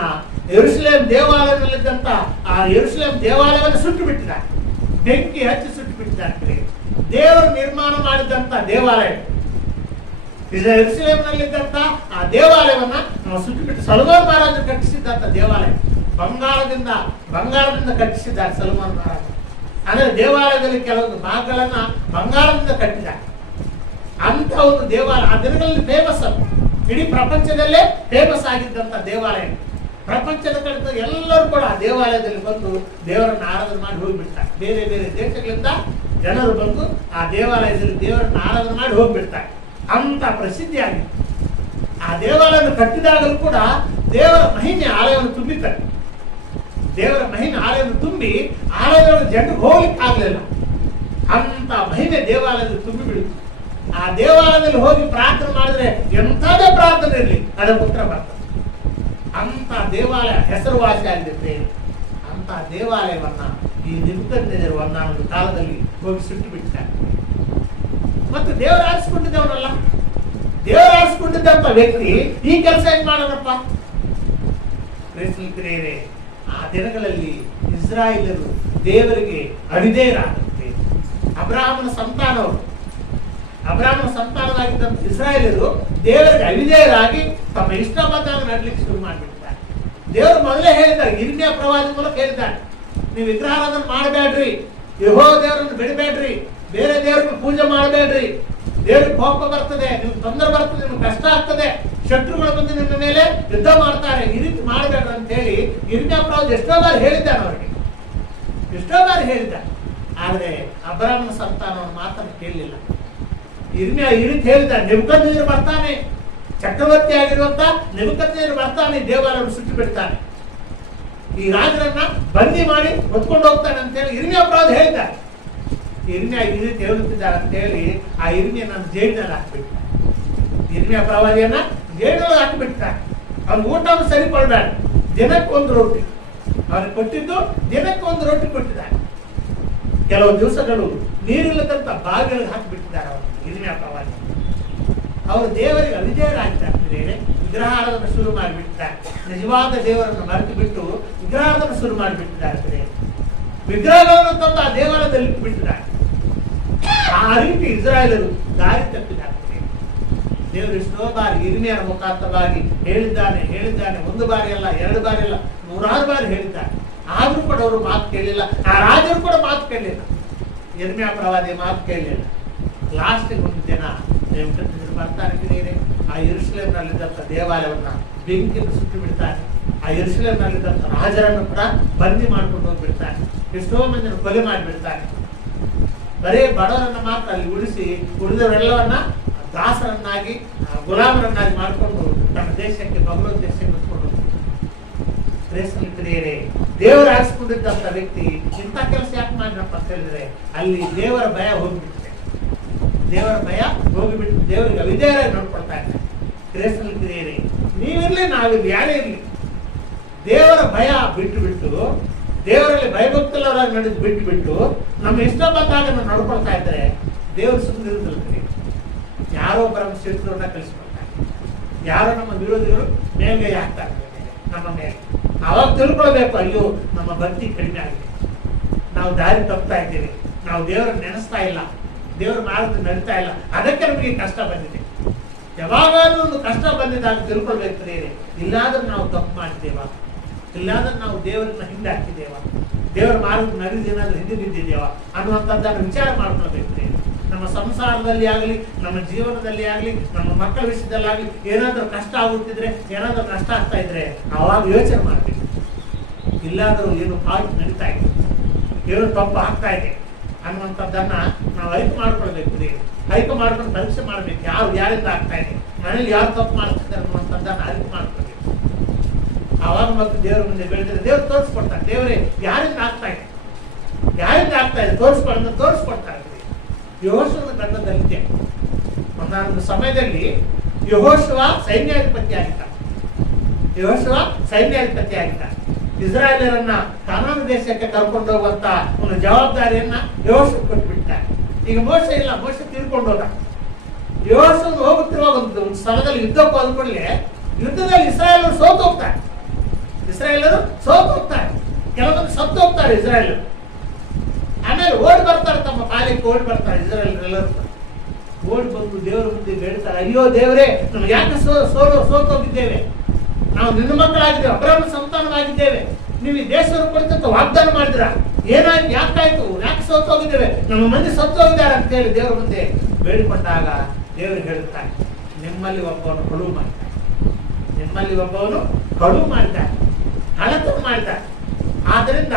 ಯೆರೂಸಲೇಮ್ ದೇವಾಲಯದಲ್ಲಿದ್ದಂತ ಆ ಯೆರೂಸಲೇಮ್ ದೇವಾಲಯವನ್ನು ಸುಟ್ಟು ಬಿಟ್ಟಿದ್ದಾರೆ, ಬೆಂಕಿ ಹಚ್ಚಿ ಸುಟ್ಟು ಬಿಟ್ಟಿದ್ದಾರೆ. ದೇವರು ನಿರ್ಮಾಣ ಮಾಡಿದಂತ ದೇವಾಲಯ, ಯೆರೂಸಲೇಮ್ನಲ್ಲಿದ್ದಂತ ಆ ದೇವಾಲಯವನ್ನ ನಾವು ಸುಟ್ಟು ಬಿಟ್ಟು, ಸೊಲೊಮೋನ್ ಮಹಾರಾಜರು ಕಟ್ಟಿಸಿದಂತ ದೇವಾಲಯ, ಬಂಗಾರದಿಂದ ಕಟ್ಟಿಸಿದ್ದಾರೆ ಸೊಲೊಮೋನ್ ಮಹಾರಾಜ. ಅಂದ್ರೆ ದೇವಾಲಯದಲ್ಲಿ ಕೆಲವೊಂದು ಭಾಗಗಳನ್ನ ಬಂಗಾರದಿಂದ ಕಟ್ಟಿದ್ದಾರೆ. ಅಂತ ಒಂದು ದೇವಾಲಯ ಆ ದಿನಗಳಲ್ಲಿ ಫೇಮಸ್, ಇಡೀ ಪ್ರಪಂಚದಲ್ಲೇ ಫೇಮಸ್ ಆಗಿದ್ದಂತ ದೇವಾಲಯ. ಪ್ರಪಂಚದ ಕಡೆ ಎಲ್ಲರೂ ಕೂಡ ಆ ದೇವಾಲಯದಲ್ಲಿ ಬಂದು ದೇವರನ್ನ ಆರಾಧನೆ ಮಾಡಿ ಹೋಗ್ಬಿಡ್ತಾರೆ. ಬೇರೆ ಬೇರೆ ದೇಶಗಳಿಂದ ಜನರು ಬಂದು ಆ ದೇವಾಲಯದಲ್ಲಿ ದೇವರನ್ನ ಆರಾಧನೆ ಮಾಡಿ ಹೋಗ್ಬಿಡ್ತಾರೆ. ಅಂತ ಪ್ರಸಿದ್ಧಿ ಆಗಿದೆ. ಆ ದೇವಾಲಯವನ್ನು ಕಟ್ಟಿದಾಗಲೂ ಕೂಡ ದೇವರ ಮಹಿಮೆ ಆಲಯವನ್ನು ತುಂಬಿದ್ದಾರೆ. ದೇವರ ಮಹಿಮೆ ಆಲಯವನ್ನು ತುಂಬಿ ಆಲಯದೊಳಗೆ ಜನರಿಗೆ ಹೋಗ್ಲಿಕ್ಕೆ ಆಗ್ಲಿಲ್ಲ, ಅಂತ ಮಹಿಮೆ ದೇವಾಲಯದಲ್ಲಿ ತುಂಬಿ ಬಿಡುತ್ತೆ. ಆ ದೇವಾಲಯದಲ್ಲಿ ಹೋಗಿ ಪ್ರಾರ್ಥನೆ ಮಾಡಿದ್ರೆ ಎಂಥದೇ ಪ್ರಾರ್ಥನೆ ಇರಲಿ ಅದಕ್ಕೆ ಉತ್ತರ ಬರ್ತದೆ. ಅಂತ ದೇವಾಲಯ ಹೆಸರುವಾಸಿ ಆಗಿದೆ ಪ್ರೇಮ. ಅಂತ ದೇವಾಲಯವನ್ನ ಈ ನೆಬೂಕದ್ನೆಚ್ಚರ ಒಂದಾನೊಂದು ಕಾಲದಲ್ಲಿ ಹೋಗಿ ಸುಟ್ಟು ಬಿಡ್ತಾರೆ. ಮತ್ತು ದೇವರು ಆರಿಸಿಕೊಂಡಿದ್ದವನಲ್ಲ, ದೇವರು ಆರಿಸಿಕೊಂಡಿದ್ದಂತ ವ್ಯಕ್ತಿ ಈ ಕೆಲಸ ಏನ್ ಮಾಡೋಣಪ್ಪ? ಪ್ರೇರೆ, ಆ ದಿನಗಳಲ್ಲಿ ಇಸ್ರಾಯೇಲರು ದೇವರಿಗೆ ಅವಿಧೇಯರಾಗುತ್ತೆ. ಅಬ್ರಹಾಮನ ಸಂತಾನವಾಗಿದ್ದಂತ ಇಸ್ರಾಯೇಲರು ದೇವರಿಗೆ ಅವಿಧೇಯರಾಗಿ ತಮ್ಮ ಇಷ್ಟ ಬಂದಾಗ ನಡ್ಲಿಕ್ಕೆ ಶುರು ಮಾಡಿಬಿಡ್ತಾರೆ. ದೇವರು ಮೊದಲೇ ಹೇಳಿದ್ದಾರೆ, ಇರ್ಮಿಯಾ ಪ್ರವಾದಿ ಮೂಲಕ ಹೇಳಿದ್ದಾರೆ, ನೀವು ವಿಗ್ರಹಾರಾಧನೆ ಮಾಡಬೇಡ್ರಿ, ಯೆಹೋವ ದೇವರನ್ನು ಬಿಡಬೇಡ್ರಿ, ಬೇರೆ ದೇವರಿಗೆ ಪೂಜೆ ಮಾಡಬೇಡ್ರಿ, ದೇವ್ರಿಗೆ ಕೋಪ ಬರ್ತದೆ, ನಿಮ್ಗೆ ತೊಂದರೆ ಬರ್ತದೆ, ನಿಮ್ಗೆ ಕಷ್ಟ ಆಗ್ತದೆ, ಶತ್ರುಗಳು ಬಂದು ನಿಮ್ಮ ಮೇಲೆ ಯುದ್ಧ ಮಾಡ್ತಾರೆ, ಈ ರೀತಿ ಮಾಡಬೇಡ್ರಿ ಅಂತ ಹೇಳಿ ಇರ್ಮಿಯಾ ಪ್ರವಾದಿ ಎಷ್ಟೋ ಬಾರಿ ಹೇಳಿದ್ದಾನೆ, ಅವರಿಗೆ ಎಷ್ಟೋ ಬಾರಿ ಹೇಳಿದ್ದಾನೆ. ಆದ್ರೆ ಅಬ್ರಹಾಮನ ಸಂತಾನವನ್ನು ಮಾತನ್ನು ಕೇಳಲಿಲ್ಲ. ಇರ್ಮಿಯಾ ಈ ರೀತಿ ಹೇಳಿದ್ದಾನೆ, ನೆಬೂಕದ್ನೆಚ್ಚರ ಬರ್ತಾನೆ, ಚಕ್ರವರ್ತಿ ಆಗಿರುವಂತ ನೆಬೂಕದ್ನೆಚ್ಚರ ಬರ್ತಾನೆ, ದೇವಾಲಯವನ್ನು ಸುಟ್ಟು ಬಿಡ್ತಾನೆ, ಈ ರಾಜರನ್ನ ಬಂದಿ ಮಾಡಿ ಹೊತ್ಕೊಂಡು ಹೋಗ್ತಾನೆ ಅಂತ ಹೇಳಿ ಇರ್ಮಿಯಾ ಪ್ರವಾದಿ ಹೇಳಿದ್ದಾರೆ. ಇರ್ಮಿಯಾ ಈ ರೀತಿ ಹೇಳುತ್ತಿದ್ದಾರೆ ಅಂತ ಹೇಳಿ ಆ ಇರ್ಮಿಯನ್ನ ಜೈಲಿನಲ್ಲಿ ಹಾಕ್ಬಿಟ್ಟ. ಇರ್ಮಿಯಾ ಪ್ರವಾದಿಯನ್ನ ಜೈಲಿನಲ್ಲಿ ಹಾಕಿಬಿಡ್ತಾರೆ. ಅವ್ನು ಊಟವನ್ನು ಸರಿಪಡಬೇಡ, ದಿನಕ್ಕೊಂದು ರೊಟ್ಟಿ ಅವ್ರಿಗೆ ಕೊಟ್ಟಿದ್ದು, ದಿನಕ್ಕೊಂದು ರೊಟ್ಟಿ ಕೊಟ್ಟಿದ್ದಾರೆ. ಕೆಲವು ದಿವಸಗಳು ನೀರಿಲ್ಲದಂತ ಬಾವಿಗಳಿಗೆ ಹಾಕಿಬಿಟ್ಟಿದ್ದಾರೆ ಅವರು ಇರ್ಮಿಯಾ ಪ್ರವಾದಿ. ಅವರು ದೇವರಿಗೆ ಅವಿಧೇಯರಾಗಿದ್ದಾರೆ, ವಿಗ್ರಹಾರಾಧನೆ ಶುರು ಮಾಡಿಬಿಟ್ಟಿದ್ದಾರೆ. ನಿಜವಾದ ದೇವರನ್ನು ಮರೆತು ಬಿಟ್ಟು ವಿಗ್ರಹಾರಾಧನೆ ಶುರು ಮಾಡಿಬಿಟ್ಟಿದ್ದಾರೆ. ವಿಗ್ರಹಗಳನ್ನು ತಂದು ಆ ದೇವಾಲಯದಲ್ಲಿ ಇಟ್ಟುಬಿಟ್ಟಿದ್ದಾರೆ. ಆ ರೀತಿ ಇಸ್ರಾಯೇಲರು ದಾರಿ ತಪ್ಪಿದ್ದಾರೆ. ದೇವರು ಎಷ್ಟೋ ಬಾರಿ ಇರ್ಮಿಯನ ಮುಖಾಂತರವಾಗಿ ಹೇಳಿದ್ದಾನೆ. ಒಂದು ಬಾರಿ ಅಲ್ಲ, 2 ಬಾರಿ ಅಲ್ಲ, 100 ಬಾರಿ ಹೇಳಿದ್ದಾರೆ. ಆದ್ರೂ ಕೂಡ ಅವರು ಮಾತು ಕೇಳಲಿಲ್ಲ. ಆ ರಾಜರು ಕೂಡ ಮಾತು ಕೇಳಲಿಲ್ಲ, ಇರ್ಮಿಯಾ ಪ್ರವಾದಿ ಮಾತು ಕೇಳಲಿಲ್ಲ. ಲಾಸ್ಟ್ ಒಂದು ದಿನ ನೆಬೂಕದ್ನೆಚ್ಚರ ಬರ್ತಾನೆ, ಆ ಯೆರೂಸಲೇಮಿನಲ್ಲಿದ್ದಂಥ ದೇವಾಲಯವನ್ನ ಬೆಂಕಿಯನ್ನು ಸುಟ್ಟು ಬಿಡ್ತಾನೆ. ಆ ಯೆರೂಸಲೇಮಿನಲ್ಲಿದ್ದಂಥ ರಾಜರನ್ನು ಕೂಡ ಬಂದಿ ಮಾಡ್ಕೊಂಡು ಹೋಗ್ಬಿಡ್ತಾನೆ. ಎಷ್ಟೋ ಮಂದಿನ ಕೊಲೆ ಮಾಡಿಬಿಡ್ತಾನೆ. ಬರೇ ಬಡವರನ್ನ ಮಾತ್ರ ಅಲ್ಲಿ ಉಳಿಸಿ ಉಳಿದವರೆಲ್ಲವನ್ನ ದಾಸರನ್ನಾಗಿ ಗುಲಾಮರನ್ನಾಗಿ ಮಾಡಿಕೊಂಡು ತನ್ನ ದೇಶಕ್ಕೆ ಬಗಲೋದ್ ದೇಶಕ್ಕೆ ಹೊತ್ಕೊಂಡು ಹೋಗ್ತಾರೆ. ದೇವರು ಆರಿಸಿಕೊಂಡಿದ್ದಂತ ವ್ಯಕ್ತಿ ಇಂಥ ಕೆಲಸ ಯಾಕೆ ಮಾಡಿರಪ್ಪ ಅಂತ ಹೇಳಿದ್ರೆ, ಅಲ್ಲಿ ದೇವರ ಭಯ ಹೋಗ್ಬಿಟ್ಟಿದೆ. ದೇವರ ಭಯ ಹೋಗಿಬಿಟ್ಟು ದೇವರಿಗೆ ಅವಿಧೇಯರಾಗಿ ನೋಡ್ಕೊಳ್ತಾ ಇದ್ದಾರೆ. ಕ್ರಿಯೆಯರೇ, ನೀವಿರ್ಲಿ ನಾವಿರ್ಲಿ, ಯಾರೇ ಇರ್ಲಿ, ದೇವರ ಭಯ ಬಿಟ್ಟು ದೇವರಲ್ಲಿ ಭಯಭಕ್ತರಾಗಿ ನಡೆದು ಬಿಟ್ಟು ನಮ್ಮ ಇಷ್ಟ ಬಂದಾಗ ನಾವು ನಡ್ಕೊಳ್ತಾ ಇದ್ರೆ ದೇವರು ಸುಮ್ಮನೆ ಇರುವುದಿಲ್ಲ. ಯಾರೋ ಒಬ್ಬರ ಶತ್ರುವನ್ನ ಕಳಿಸ್ಕೊಳ್ತಾರೆ, ಯಾರೋ ನಮ್ಮ ವಿರೋಧಿಗಳು ಮೇಲ್ಗೈ ಹಾಕ್ತಾರೆ ನಮ್ಮ ಮೇಲೆ. ಅವಾಗ ತಿಳ್ಕೊಳ್ಬೇಕು, ಅಯ್ಯೋ ನಮ್ಮ ಭಕ್ತಿ ಕಡಿಮೆ ಆಗಿದೆ, ನಾವು ದಾರಿ ತಪ್ತಾ ಇದ್ದೇವೆ, ನಾವು ದೇವರನ್ನು ನೆನೆಸ್ತಾ ಇಲ್ಲ, ದೇವರ ಮಾರ್ಗ ನಡೀತಾ ಇಲ್ಲ, ಅದಕ್ಕೆ ನಮಗೆ ಕಷ್ಟ ಬಂದಿದೆ. ಯಾವಾಗಾದ್ರೂ ಒಂದು ಕಷ್ಟ ಬಂದಿದ್ದಾಗ ತಿಳ್ಕೊಳ್ಬೇಕು, ಇಲ್ಲಾದ್ರೆ ನಾವು ತಪ್ಪು ಮಾಡಿದ್ದೇವಾ, ಇಲ್ಲಾಂದ್ರೆ ನಾವು ದೇವರನ್ನ ಹಿಂದೆ ಹಾಕಿದ್ದೇವಾ, ದೇವರ ಮಾರ್ಗ ನಡೆದೇನಾದ್ರೂ ಹಿಂದೆ ಬಿದ್ದಿದ್ದೇವಾ ಅನ್ನುವಂಥದ್ದನ್ನು ವಿಚಾರ ಮಾಡ್ಕೊಳ್ಬೇಕು. ನಮ್ಮ ಸಂಸಾರದಲ್ಲಿ ಆಗಲಿ, ನಮ್ಮ ಜೀವನದಲ್ಲಿ ಆಗಲಿ, ನಮ್ಮ ಮಕ್ಕಳ ವಿಷಯದಲ್ಲಾಗಲಿ ಏನಾದ್ರೂ ಕಷ್ಟ ಆಗುತ್ತಿದ್ರೆ, ಏನಾದ್ರೂ ಕಷ್ಟ ಆಗ್ತಾ ಇದ್ರೆ ಅವಾಗ ಯೋಚನೆ ಮಾಡ್ಬೇಕು. ಇಲ್ಲಾದ್ರೂ ಏನು ಫಾಲ್ಟ್ ನಡೀತಾ ಇದೆ, ಏನು ತಪ್ಪು ಆಗ್ತಾ ಇದೆ ಅನ್ನುವಂಥದ್ದನ್ನ ನಾವು ಅರಿತು ಮಾಡ್ಕೊಳ್ಬೇಕು. ಅರಿತು ಮಾಡ್ಕೊಂಡು ಪರೀಕ್ಷೆ ಮಾಡ್ಬೇಕು, ಯಾರಿಂದ ಆಗ್ತಾ ಇದೆ, ಮನೇಲಿ ಯಾರು ತಪ್ಪು ಮಾಡ್ತಿದ್ದಾರೆ ಅನ್ನುವಂಥದ್ದನ್ನ ಅರಿತು ಮಾಡ್ಕೊಳ್ಬೇಕು. ಆವಾಗ ಮತ್ತು ದೇವರ ಮುಂದೆ ಬೆಳೆದ್ರೆ ದೇವ್ರು ತೋರಿಸ್ಕೊಡ್ತಾರೆ, ದೇವರೇ ಯಾರಿಂದ ಆಗ್ತಾ ಇದೆ ತೋರಿಸ್ಕೊಡ್ತಾರೆ. ಯೆಹೋಶುವನ ಗಂಡದಲ್ಲಿದೆ ಒಂದಾನೊಂದು ಸಮಯದಲ್ಲಿ ಯೆಹೋಶುವ ಸೈನ್ಯಾಧಿಪತಿ ಆಗಿದ್ದ. ಇಸ್ರಾಯೇಲರನ್ನ ಕಾನಾನ್ ದೇಶಕ್ಕೆ ಕರ್ಕೊಂಡು ಹೋಗುವಂತ ಒಂದು ಜವಾಬ್ದಾರಿಯನ್ನ ಯೆಹೋಶುವ ಕೊಟ್ಬಿಡ್ತಾರೆ. ಈಗ ಮೋಶೆ ಇಲ್ಲ, ಮೋಶೆ ತೀರ್ಕೊಂಡು ಹೋದ. ಯೆಹೋಶುವ ಹೋಗುತ್ತಿರುವ ಒಂದು ಸ್ಥಳದಲ್ಲಿ ಯುದ್ಧಕ್ಕೆ ಹೋದ ಕೂಡಲೇ ಯುದ್ಧದಲ್ಲಿ ಇಸ್ರಾಯೇಲರು ಸೋತು ಹೋಗ್ತಾರೆ, ಕೆಲವೊಂದು ಸತ್ತು ಹೋಗ್ತಾರೆ ಇಸ್ರಾಯೇಲರು. ಆಮೇಲೆ ಓಡಿ ಬರ್ತಾರೆ, ತಮ್ಮ ಪಾಲಿಗೆ ಓಡಿ ಬರ್ತಾರೆ ಇಸ್ರಾಯೇಲರೆಲ್ಲರೂ. ಓಡಿ ಬಂದು ದೇವರ ಮುಂದೆ ಬೇಡ್ತಾರೆ, ಅಯ್ಯೋ ದೇವರೇ, ನಮ್ಗೆ ಯಾಕೆ ಸೋತೋಗಿದ್ದೇವೆ, ನಾವು ನಿನ್ನ ಮಕ್ಕಳಾಗಿದ್ದೇವೆ, ಅಬ್ರಹಾಮನ ಸಂತಾನವಾಗಿದ್ದೇವೆ, ನೀವು ಈ ದೇಶವನ್ನು ಕೊಡ್ತಂತ ವಾಗ್ದಾನ ಮಾಡಿದ್ರ, ಏನಾಯ್ತು, ಯಾಕಾಯ್ತು, ಯಾಕೆ ಸೋತೋಗಿದ್ದೇವೆ, ನಮ್ಮ ಮಂದಿ ಸತ್ತೋಗಿದ್ದಾರೆ ಅಂತ ಹೇಳಿ ದೇವರ ಮುಂದೆ ಬೇಡಿಕೊಂಡಾಗ ದೇವರು ಹೇಳುತ್ತಾರೆ, ನಿಮ್ಮಲ್ಲಿ ಒಬ್ಬವನು ಕಳು ಮಾಡಿದ್ದಾರೆ, ಕಳತನ ಮಾಡಿದ್ದಾರೆ. ಆದ್ರಿಂದ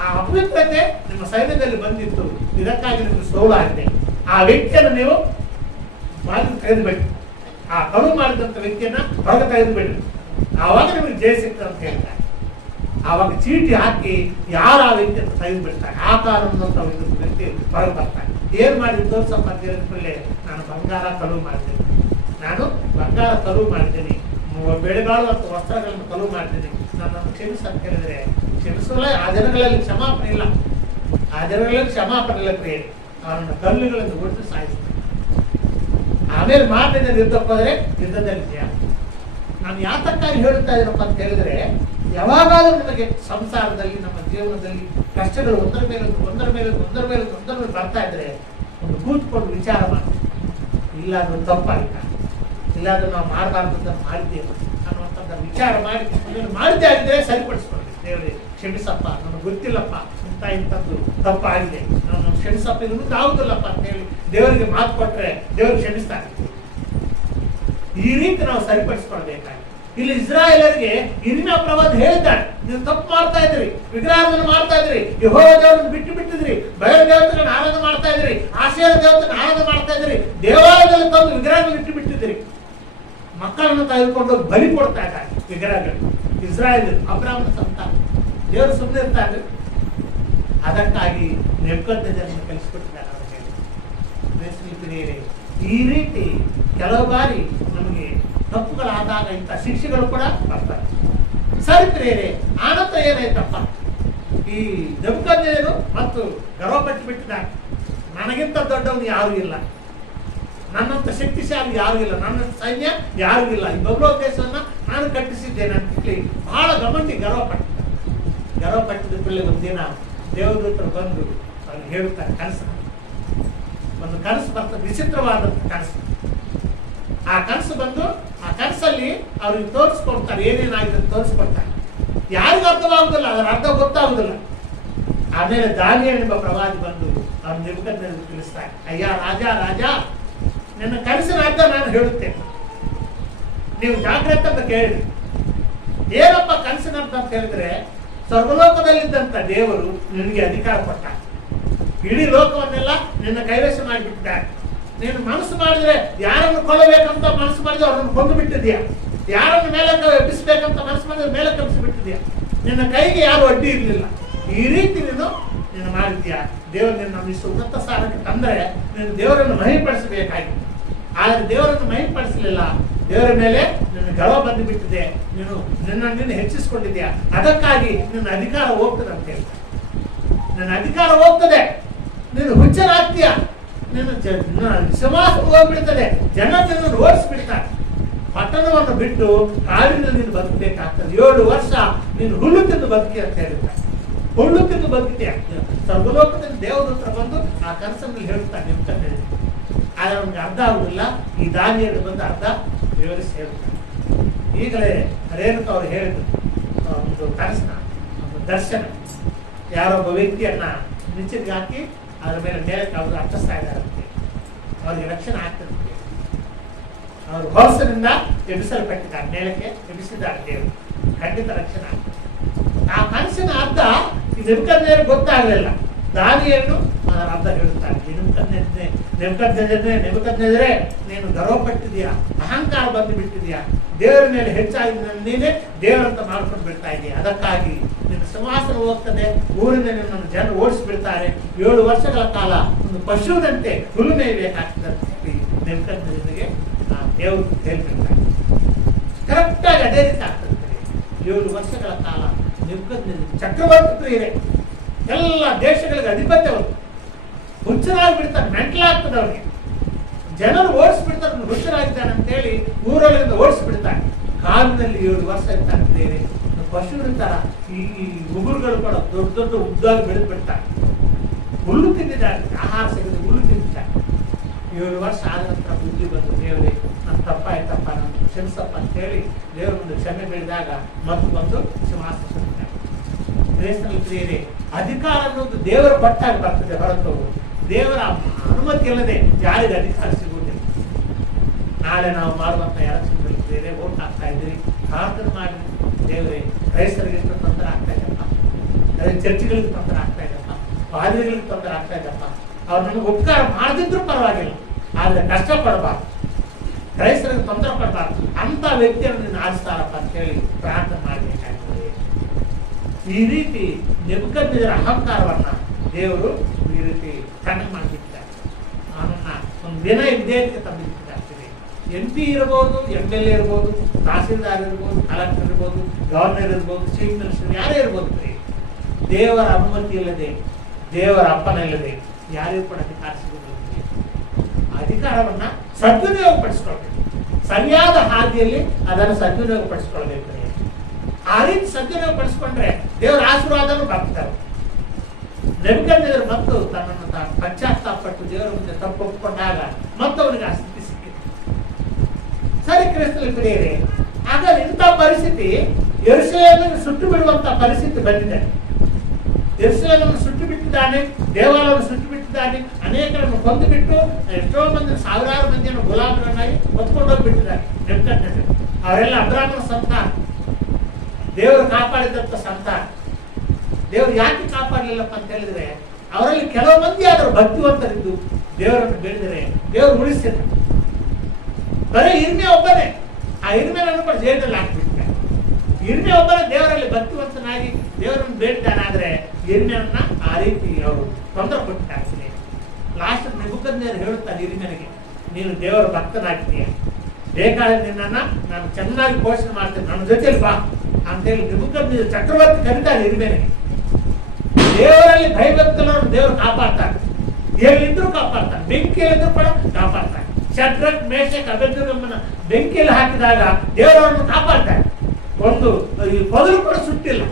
ಆ ಅಪವಿತ್ರತೆ ನಿಮ್ಮ ಸೈನ್ಯದಲ್ಲಿ ಬಂದಿತ್ತು, ಇದಕ್ಕಾಗಿ ನಿಮಗೆ ಸೋಲಾಗಿದೆ. ಆ ವ್ಯಕ್ತಿಯನ್ನು ನೀವು ಬಾಗಿಲು ತೆಗೆದುಬಿಡಿ, ಆ ಕಳು ಮಾಡಿದಂತ ವ್ಯಕ್ತಿಯನ್ನ ಹೊರಗೆ ತೆಗೆದುಬಿಡಿ, ಆವಾಗ ನಿಮಗೆ ಜಯ ಸಿಗ್ತದೆ ಅಂತ ಹೇಳ್ತಾರೆ. ಆವಾಗ ಚೀಟಿ ಹಾಕಿ ಯಾರು ಆ ವ್ಯಕ್ತಿಯನ್ನು ತೆಗೆದುಬಿಡ್ತಾರೆ, ಆ ಕಾರಣವಂತ ವ್ಯಕ್ತಿ ಹೊರಗೆ ಬರ್ತಾರೆ. ಏನ್ ಮಾಡಿ ತೋರ್ಸಪ್ಪ ಅಂತ ಹೇಳಿದ್ಮೇಲೆ, ನಾನು ಬಂಗಾರ ಕಳುವು ಮಾಡಿದ್ದೇನೆ, ಬೆಳೆಬಾಳು ಮತ್ತು ವಸ್ತ್ರಗಳನ್ನು ಕಳುವು ಮಾಡಿದ್ದೇನೆ, ನನ್ನನ್ನು ಕ್ಷಮಿಸ ಅಂತ ಹೇಳಿದ್ರೆ ಕ್ಷಮಿಸಲ್ಲ. ಆ ಜನಗಳಲ್ಲಿ ಕ್ಷಮಾಪಣೆ ಇಲ್ಲ ಪ್ರಿಯರೇ, ಅವರನ್ನು ಕಲ್ಲುಗಳನ್ನು ಹೊಡೆದು ಸಾಯಿಸ್ತಾರೆ. ಆಮೇಲೆ ಮಾತಿನ ಯುದ್ಧಕ್ಕೆ ಹೋದ್ರೆ ಯುದ್ಧದಲ್ಲಿ ಜಯ. ನಾನು ಯಾತಕ್ಕಾಗಿ ಹೇಳುತ್ತಾ ಇದ್ದೀನಪ್ಪ ಅಂತ ಹೇಳಿದ್ರೆ, ಯಾವಾಗಾದ್ರೂ ನಮಗೆ ಸಂಸಾರದಲ್ಲಿ, ನಮ್ಮ ಜೀವನದಲ್ಲಿ ಕಷ್ಟಗಳು ಒಂದರ ಮೇಲೆ ಬರ್ತಾ ಇದ್ರೆ ಒಂದು ಕೂತ್ಕೊಂಡು ವಿಚಾರ ಮಾಡಿ, ಇಲ್ಲಾದ್ರೂ ತಪ್ಪಾಗಿಲ್ಲ, ಇಲ್ಲಾದ್ರೂ ನಾವು ಮಾಡಬಾರ್ದು ಅಂತ ಮಾಡಿದ್ದೇವೆ ಅನ್ನುವಂಥದ್ದು ವಿಚಾರ ಮಾಡಿ ಮಾಡಿದ್ದೇ ಆಗಿದ್ರೆ ಸರಿಪಡಿಸ್ಕೊಳ್ಳಿ. ದೇವರೇ ಕ್ಷಮಿಸಪ್ಪ, ನನಗೆ ಗೊತ್ತಿಲ್ಲಪ್ಪ, ಇಂಥದ್ದು ತಪ್ಪಾಗಿದೆ, ನಾನು ಕ್ಷಮಿಸಪ್ಪ, ಇದು ಮುಂದೆ ಆಗುದಿಲ್ಲಪ್ಪ ಅಂತ ಹೇಳಿ ದೇವರಿಗೆ ಮಾತು ಕೊಟ್ರೆ ದೇವರು ಕ್ಷಮಿಸ್ತಾರೆ. ಈ ರೀತಿ ನಾವು ಸರಿಪಡಿಸ್ಕೊಳ್ಬೇಕಾಗಿ. ಇಲ್ಲಿ ಇಸ್ರಾಯೇಲರಿಗೆ ಹಿರಿಯ ಪ್ರವಾದ ಹೇಳಿದ್ದಾನೆ, ನೀವು ತಪ್ಪು ಮಾಡ್ತಾ ಇದ್ರಿ, ವಿಗ್ರಹವನ್ನು ಮಾಡ್ತಾ ಇದ್ರಿ, ಯೆಹೋವ ದೇವರನ್ನು ಬಿಟ್ಟಿದ್ರಿ, ಬಯಲು ದೇವತೆಗಳನ್ನ ಆರಾಧನೆ ಮಾಡ್ತಾ ಇದ್ರಿ, ಆಶೀರ್ವಾದ ದೇವತೆಗಳನ್ನ ಆರಾಧನೆ ಮಾಡ್ತಾ ಇದ್ರಿ, ದೇವಾಲಯದಲ್ಲಿ ತಂದು ವಿಗ್ರಹಗಳನ್ನು ಬಿಟ್ಟಿದ್ರಿ, ಮಕ್ಕಳನ್ನು ತೆಗೆದುಕೊಂಡು ಬಲಿ ಕೊಡ್ತಾ ಇದ್ದಾರೆ ವಿಗ್ರಹಗಳು. ಇಸ್ರಾಯೇಲ್ ಅಬ್ರಹಾಮನ ಸಂತಾನ, ದೇವರು ಸುಮ್ಮನೆ ಇರ್ತಾರೆ. ಅದಕ್ಕಾಗಿ ನೆಬೂಕದ್ನೆಚ್ಚರನನ್ನು ಕಲಿಸಿಕೊಟ್ಟಿದ್ದಾರೆ. ಈ ರೀತಿ ಕೆಲವು ಬಾರಿ ನಮಗೆ ತಪ್ಪುಗಳಾದಾಗ ಇಂಥ ಶಿಕ್ಷೆಗಳು ಕೂಡ ಬರ್ತವೆ. ಸರಿ ಪ್ರಿಯರೇ, ಆನಂತರ ಏನಾಯ್ತಪ್ಪ, ಈ ನೆಬೂಕದ್ನೆಚ್ಚರನು ಮತ್ತು ಗರ್ವಪಟ್ಟು ಬಿಟ್ಟಿದ್ದಾರೆ, ನನಗಿಂತ ದೊಡ್ಡವನು ಯಾರು ಇಲ್ಲ, ನನ್ನಂತ ಶಕ್ತಿಶಾಲಿ ಯಾರು ಇಲ್ಲ, ನನ್ನ ಸೈನ್ಯ ಯಾರು ಇಲ್ಲ, ಈ ಬಬುಲೋನ್ ದೇಶವನ್ನ ನಾನು ಕಟ್ಟಿಸಿದ್ದೇನೆ ಅಂತ ಹೇಳಿ ಬಹಳ ಗಮಂಡಿ ಗರ್ವಪಟ್ಟಿದ ಕೂಡಲೇ ಒಂದಿನ ದೇವದೂತರು ಬಂದು ಅವ್ರಿಗೆ ಹೇಳುತ್ತಾರೆ, ಒಂದು ಕನಸು ಬರ್ತದೆ, ವಿಚಿತ್ರವಾದಂತ ಕನಸು. ಆ ಕನಸು ಬಂದು ಆ ಕನಸಲ್ಲಿ ಅವ್ರಿಗೆ ತೋರಿಸ್ಕೊಡ್ತಾರೆ, ಏನೇನಾಗಿದೆ ತೋರಿಸ್ಕೊಡ್ತಾರೆ. ಯಾರಿಗೂ ಅರ್ಥವಾಗುದಿಲ್ಲ, ಅದರ ಅರ್ಥ ಗೊತ್ತಾಗುದಿಲ್ಲ. ಆಮೇಲೆ ದಾನಿಯೇಲ್ ಎಂಬ ಪ್ರವಾದಿ ಬಂದು ಅವ್ರು ನೆಬೂಕದ್ನೆಚ್ಚರನಿಗೆ ತಿಳಿಸ್ತಾರೆ, ಅಯ್ಯ ರಾಜ, ನನ್ನ ಕನಸಿನ ಅರ್ಥ ನಾನು ಹೇಳುತ್ತೇನೆ, ನೀವು ಜಾಗ್ರತೆ ಅಂತ ಕೇಳಿ. ಏನಪ್ಪ ಕನಸಿನ ಅರ್ಥ ಅಂತ ಹೇಳಿದ್ರೆ, ಸರ್ವಲೋಕದಲ್ಲಿದ್ದಂತ ದೇವರು ನಿನಗೆ ಅಧಿಕಾರ ಕೊಟ್ಟ, ಇಡೀ ಲೋಕವನ್ನೆಲ್ಲ ನಿನ್ನ ಕೈವಶ ಮಾಡಿಬಿಟ್ಟಿದ್ದಾರೆ. ನೀನು ಮನಸ್ಸು ಮಾಡಿದ್ರೆ ಯಾರನ್ನು ಕೊಲ್ಲಬೇಕಂತ ಮನಸ್ಸು ಮಾಡಿದ್ರೆ ಅವ್ರನ್ನು ಕೊಂದು ಬಿಟ್ಟಿದ್ಯಾ, ಯಾರನ್ನು ಮೇಲಕ್ಕೆ ಎಬ್ಬಿಸ್ಬೇಕಂತ ಮನಸ್ಸು ಮಾಡಿದ್ರೆ ಮೇಲಕ್ಕೆ ಎಬ್ಬಿಸಿಬಿಟ್ಟಿದ್ಯಾ, ನಿನ್ನ ಕೈಗೆ ಯಾರು ಅಡ್ಡಿ ಇರಲಿಲ್ಲ. ಈ ರೀತಿ ನೀನು ಮಾಡಿದ್ಯಾ, ದೇವರು ನಿನ್ನ ಇಷ್ಟು ಉನ್ನತ ಸ್ಥಾನಕ್ಕೆ ತಂದರೆ ನೀನು ದೇವರನ್ನು ಮಹಿಮೆಪಡಿಸಬೇಕಾಗಿತ್ತು. ಆದರೆ ದೇವರನ್ನು ಮಹಿಮೆಪಡಿಸಲಿಲ್ಲ, ದೇವರ ಮೇಲೆ ನಿನ್ನ ಗರ್ವ ಬಂದು ಬಿಟ್ಟಿದೆ, ನಿನ್ನನ್ನು ಹೆಚ್ಚಿಸ್ಕೊಂಡಿದ್ಯಾ, ಅದಕ್ಕಾಗಿ ನಿನ್ನ ಅಧಿಕಾರ ಹೋಗ್ತದೆ ಅಂತ ಹೇಳ್ತಾರೆ. ನನ್ನ ಅಧಿಕಾರ ಹೋಗ್ತದೆ, ನೀನು ಹುಚ್ಚನಾಗ್ತೀಯ, ನಿನ್ನ ಸಮಾಸ ಹೋಗ್ಬಿಡ್ತದೆ, ಜನ ನಿನ್ನನ್ನು ಓಡಿಸ್ಬಿಡ್ತಾರೆ, ಪಟ್ಟಣವನ್ನು ಬಿಟ್ಟು ಕಾಡಿನಲ್ಲಿ ನೀನು ಬದುಕಬೇಕಾಗ್ತದೆ, 7 ವರ್ಷ ನೀನು ಹುಲ್ಲು ತಿಂದು ಬದುಕಿ ಅಂತ ಹೇಳಿದ್ದಾರೆ. ಹುಲ್ಲು ತಿಂದು ಬದುಕಿದ್ಯಾ. ಸರ್ವಲೋಕದಲ್ಲಿ ದೇವದೂತರ ಬಂದು ಆ ಕನಸನ್ನು ಹೇಳ್ತಾರೆ ನಿಮ್ಮ ಕತೆ. ಆದ್ರೆ ಅವ್ನಿಗೆ ಅರ್ಥ ಆಗುದಿಲ್ಲ. ಈ ದಾನಿಯಲ್ಲಿ ಬಂದು ಅರ್ಧ ವಿವರಿಸಿ ಹೇಳ್ತಾರೆ. ಈಗಲೇ ರೇಣುಕ ಅವರು ಹೇಳಿದ್ರು ಒಂದು ಕನಸನ, ಒಂದು ದರ್ಶನ, ಯಾರೊಬ್ಬ ವ್ಯಕ್ತಿಯನ್ನ ನಿಶ್ಚಿತ ಹಾಕಿ ಅದ್ರ ಮೇಲೆ ಮೇಲಕ್ಕೆ ಅವರು ಅಟ್ಟಿಸ್ತಾ ಇದ್ದಾರೆ, ಅವ್ರಿಗೆ ರಕ್ಷಣೆ ಆಗ್ತದೆ. ಅವರು ಹೊಲಸಿನಿಂದ ಎಬ್ಬಿಸಲ್ಪಟ್ಟಿದ್ದಾರೆ, ಮೇಲಕ್ಕೆ ಎಬ್ಬಿಸಿದ್ದಾರೆ ದೇವರು, ಖಂಡಿತ ರಕ್ಷಣೆ ಆಗ್ತದೆ. ಆ ಕನಸಿನ ಅರ್ಥ ಈ ನೆಬೂಕದ್ನೆಚ್ಚರನಿಗೆ ಗೊತ್ತಾಗಲಿಲ್ಲ. ದಾನಿಯನ್ನು ಅದರ ಅರ್ಥ ಹೇಳುತ್ತಾರೆ. ನೆಬೂಕದ್ನೆಚ್ಚರನೇ, ನೀನು ಗರ್ವಪಟ್ಟಿದೀಯಾ, ಅಹಂಕಾರ ಬಂದು ಬಿಟ್ಟಿದೀಯಾ, ದೇವರ ಮೇಲೆ ಹೆಚ್ಚಾಗಿ ನೀನೇ ದೇವರಂತ ಮಾಡ್ಕೊಂಡು ಬಿಡ್ತಾ ಇದೀಯ, ಅದಕ್ಕಾಗಿ ನಿನ್ನ ಸಿಂಹಾಸನ ಹೋಗ್ತದೆ, ಊರಿನ ನಿನ್ನನ್ನು ಜನರು ಓಡಿಸ್ಬಿಡ್ತಾರೆ, 7 ವರ್ಷಗಳ ಕಾಲ ಒಂದು ಪಶುವಿನಂತೆ ಹುಲ್ಲು ಮೇಯಬೇಕಾಗ್ತದೆ ಅಂತ ಹೇಳಿ ನೆಬೂಕದ್ನೆಚ್ಚರನಿಗೆ ದೇವರು ಹೇಳ್ಬಿಡ್ತಾರೆ. ಕರೆಕ್ಟಾಗಿ ಅದೇ ರೀತಿ ಆಗ್ತದೆ. 7 ವರ್ಷಗಳ ಕಾಲ ನೆಬೂಕದ್ನೆಚ್ಚರ ಚಕ್ರವರ್ತಿ ಪ್ರಿಯರೇ, ಎಲ್ಲ ದೇಶಗಳಿಗೆ ಅಧಿಪತ್ಯವರು ಹುಚ್ಚರಾಗಿ ಬಿಡ್ತಾರೆ, ಮೆಂಟಲಾಗ್ತದೆ ಅವ್ರಿಗೆ, ಜನರು ಓಡಿಸ್ಬಿಡ್ತಾರೆ, ಹುಚ್ಚರಾಗಿದ್ದಾನೆ ಅಂತ ಹೇಳಿ ಊರೊಳಗಿಂದ ಓಡಿಸ್ಬಿಡ್ತಾರೆ. ಕಾಲಿನಲ್ಲಿ 7 ವರ್ಷ ಇರ್ತಾರೆ ಬೇರೆ ಪಶುವಿರ್ತಾರ, ಈ ಉಗುರುಗಳು ಕೂಡ ದೊಡ್ಡ ದೊಡ್ಡ ಉದ್ದಾಗಿ ಬೆಳೆದು ಬಿಡ್ತಾರೆ, ಹುಲ್ಲು ತಿಂದಿದ್ದಾರೆ, ಆಹಾರ ಸಿಗದೆ ಹುಲ್ಲು ತಿಂದಿದ್ದಾರೆ. 7 ವರ್ಷ ಆದ ನಂತರ ಬುದ್ಧಿ ಬಂದು, ದೇವರೇ ನನ್ನ ತಪ್ಪಾಯ್ತಪ್ಪ, ನನ್ನ ಕ್ಷಮಿಸಪ್ಪ ಅಂತ ಹೇಳಿ ದೇವರ ಮುಂದೆ ಕ್ಷಮೆ ಬೆಳೆದಾಗ ಮತ್ತು ಬಂದು ಸಿಂಹಾಸನ ಸುತ್ತಿದ್ದಾರೆ. ಕ್ರೈಸ್ತರಲ್ಲಿ ಪ್ರಿಯರೇ, ಅಧಿಕಾರ ಅನ್ನೋದು ದೇವರ ಪಟ್ಟಾಗಿ ಬರ್ತದೆ ಹೊರತು ದೇವರ ಅನುಮತಿ ಇಲ್ಲದೆ ಯಾರಿಗೆ ಅಧಿಕಾರ ಸಿಗುವುದಿಲ್ಲ. ನಾಳೆ ನಾವು ಮಾಡುವಂತ ಎಲೆಕ್ಷನ್ಗಳಲ್ಲಿ ಬೇರೆ ವೋಟ್ ಹಾಕ್ತಾ ಇದ್ರಿ, ಪ್ರಾರ್ಥನೆ ಮಾಡಿ, ದೇವರೇ ಕ್ರೈಸ್ತರಿಗೆ ಎಷ್ಟು ತೊಂದರೆ ಆಗ್ತಾ ಇದೆಯಪ್ಪ, ಚರ್ಚ್ಗಳಿಗೆ ತೊಂದರೆ ಆಗ್ತಾ ಇದೆಯಪ್ಪ, ಪಾದ್ರಿಗಳಿಗೆ ತೊಂದರೆ ಆಗ್ತಾ ಇದೆಯಪ್ಪ, ಅವ್ರು ನಮಗೆ ಉಪಕಾರ ಮಾಡದಿದ್ರು ಪರವಾಗಿಲ್ಲ, ಆದ್ರೆ ಕಷ್ಟಪಡಬಾರ್ದು, ಕ್ರೈಸ್ತರಿಗೆ ತೊಂದರೆ ಪಡಬಾರ್ದು, ಅಂತ ವ್ಯಕ್ತಿಯನ್ನು ನೀನು ಆರಿಸ್ತಾರಪ್ಪ ಅಂತ ಹೇಳಿ ಪ್ರಾರ್ಥನೆ ಮಾಡಬೇಕಾಗ್ತದೆ. ಈ ರೀತಿ ನೆಬೂಕದ್ನೆಚ್ಚರನ ಅಹಂಕಾರವನ್ನ ದೇವರು ಈ ರೀತಿ ಕಣ್ಣು ಮಾಡಿಬಿಡ್ತಾರೆ. ಅವನನ್ನ ಒಂದು ದಿನ ವಿಧೇಯಕ್ಕೆ ತಂದುಬಿಟ್ಟಿದ್ದಾರೆ. MP ಇರ್ಬೋದು, MLA ಇರ್ಬೋದು, ತಹಸೀಲ್ದಾರ್ ಇರ್ಬೋದು, ಕಲೆಕ್ಟರ್ ಇರ್ಬೋದು, ಗವರ್ನರ್ ಇರ್ಬೋದು, ಚೀಫ್ ಮಿನಿಸ್ಟರ್ ಯಾರೇ ಇರ್ಬೋದು, ದೇವರ ಅನುಮತಿ ಇಲ್ಲದೆ, ದೇವರ ಅಪ್ಪನ ಇಲ್ಲದೆ ಯಾರಿಗೂ ಕೂಡ ಅಧಿಕಾರ ಸಿಗುವುದಿಲ್ಲ. ಅಧಿಕಾರವನ್ನ ಸದ್ವಿನಿಯೋಗ ಪಡಿಸ್ಕೊಳ್ಬೇಕು, ಸರಿಯಾದ ಹಾದಿಯಲ್ಲಿ ಅದನ್ನು ಸದ್ವಿನಿಯೋಗ ಪಡಿಸ್ಕೊಳ್ಬೇಕು. ಆ ರೀತಿ ಸದ್ವಿನಿಯೋಗ ಪಡಿಸ್ಕೊಂಡ್ರೆ ದೇವರ ಆಶೀರ್ವಾದನೂ ಬರ್ತಾರೆ. ನೆಬೂಕದ್ನೆಚ್ಚರ ಮತ್ತು ತನ್ನನ್ನು ತಾನು ಪಶ್ಚಾತ್ತಾಪಟ್ಟು ದೇವರ ಮುಂದೆ ತಪ್ಪು ಒಪ್ಪಿಕೊಂಡಾಗ ಮತ್ತು ಅವನಿಗೆ ಆ ಸ್ಥಿತಿ ಸಿಕ್ಕಿತು. ಸರಿ ಕ್ರೈಸ್ತರಲ್ಲಿ ಪ್ರಿಯರೇ, ಹಾಗಾದ್ರೆ ಇಂಥ ಪರಿಸ್ಥಿತಿ ಯೆರೂಸಲೇಮನ್ನು ಸುಟ್ಟು ಬಿಡುವಂತ ಪರಿಸ್ಥಿತಿ ಬಂದಿದೆ. ಯೆರೂಸಲೇಮನ್ನು ಸುಟ್ಟು ಬಿಟ್ಟಿದ್ದಾನೆ, ದೇವಾಲಯವನ್ನು ಸುಟ್ಟು ಬಿಟ್ಟಿದ್ದಾನೆ, ಅನೇಕರನ್ನು ಕೊಂದು ಬಿಟ್ಟು ಎಷ್ಟೋ ಮಂದಿ, ಸಾವಿರಾರು ಮಂದಿಯನ್ನು ಗುಲಾಮರನ್ನಾಗಿ ಹೊತ್ಕೊಂಡು ಹೋಗ್ಬಿಟ್ಟಿದ್ದಾರೆ ನೆಬೂಕದ್ನೆಚ್ಚರ. ಅವರೆಲ್ಲ ಅಬ್ರಾಹ್ಮನ ಸಂತಾನ, ದೇವರು ಕಾಪಾಡಿದಂತ ಸಂತಾನ. ದೇವರು ಯಾಕೆ ಕಾಪಾಡಲಿಲ್ಲಪ್ಪ ಅಂತ ಹೇಳಿದ್ರೆ, ಅವರಲ್ಲಿ ಕೆಲವು ಮಂದಿ ಆದರೂ ಭಕ್ತಿವಂತರಿದ್ದು ದೇವರನ್ನು ಬೇಡಿದರೆ ದೇವರು ಉಳಿಸಿದ. ಬರೀ ಇರ್ಮಿಯ ಒಬ್ಬನೇ, ಆ ಇರ್ಮಿಯನ್ನು ಕೂಡ ಜೈಲಲ್ಲಿ ಹಾಕ್ಬಿಟ್ಟಿದ್ದಾರೆ. ಇರ್ಮಿಯ ಒಬ್ಬನೇ ದೇವರಲ್ಲಿ ಭಕ್ತಿವಂತನಾಗಿ ದೇವರನ್ನು ಬೇಡಿದ್ದಾನಾದ್ರೆ ಇರ್ಮಿಯನ್ನ ಆ ರೀತಿ ಅವರು ತೊಂದರೆ ಕೊಟ್ಟಿದ್ದಾರೆ. ಲಾಸ್ಟ್ ನೆಬೂಕದ್ನೆಚ್ಚರ ಹೇಳುತ್ತಾರೆ ಇರ್ಮಿಯನಿಗೆ, ನೀನು ದೇವರ ಭಕ್ತನಾಗ್ತೀಯ, ಬೇಕಾದ್ರೆ ನಿನ್ನನ್ನ ನಾನು ಚೆನ್ನಾಗಿ ಪೋಷಣೆ ಮಾಡ್ತೇನೆ, ನನ್ನ ಜೊತೆಲಿ ಬಾ ಅಂತೇಳಿ ನೆಬೂಕದ್ನೆಚ್ಚರ ಚಕ್ರವರ್ತಿ ಕರೀತಾರೆ ಇರ್ಮಿಯನಿಗೆ. ದೇವರಲ್ಲಿ ಭಯಭಕ್ತರನ್ನು ದೇವರು ಕಾಪಾಡ್ತಾರೆ, ಎಲ್ಲಿದ್ರೂ ಕಾಪಾಡ್ತಾರೆ, ಬೆಂಕಿಯಲ್ಲಿದ್ರೂ ಕೂಡ ಕಾಪಾಡ್ತಾರೆ. ಶದ್ರಕ್, ಮೇಷಕ್, ಅಬೇದ್ನೆಗೋವನ್ನ ಬೆಂಕಿಯಲ್ಲಿ ಹಾಕಿದಾಗ ದೇವರನ್ನು ಕಾಪಾಡ್ತಾರೆ, ಒಂದು ಮೊದಲು ಕೂಡ ಸುಟ್ಟಿಲ್ಲ,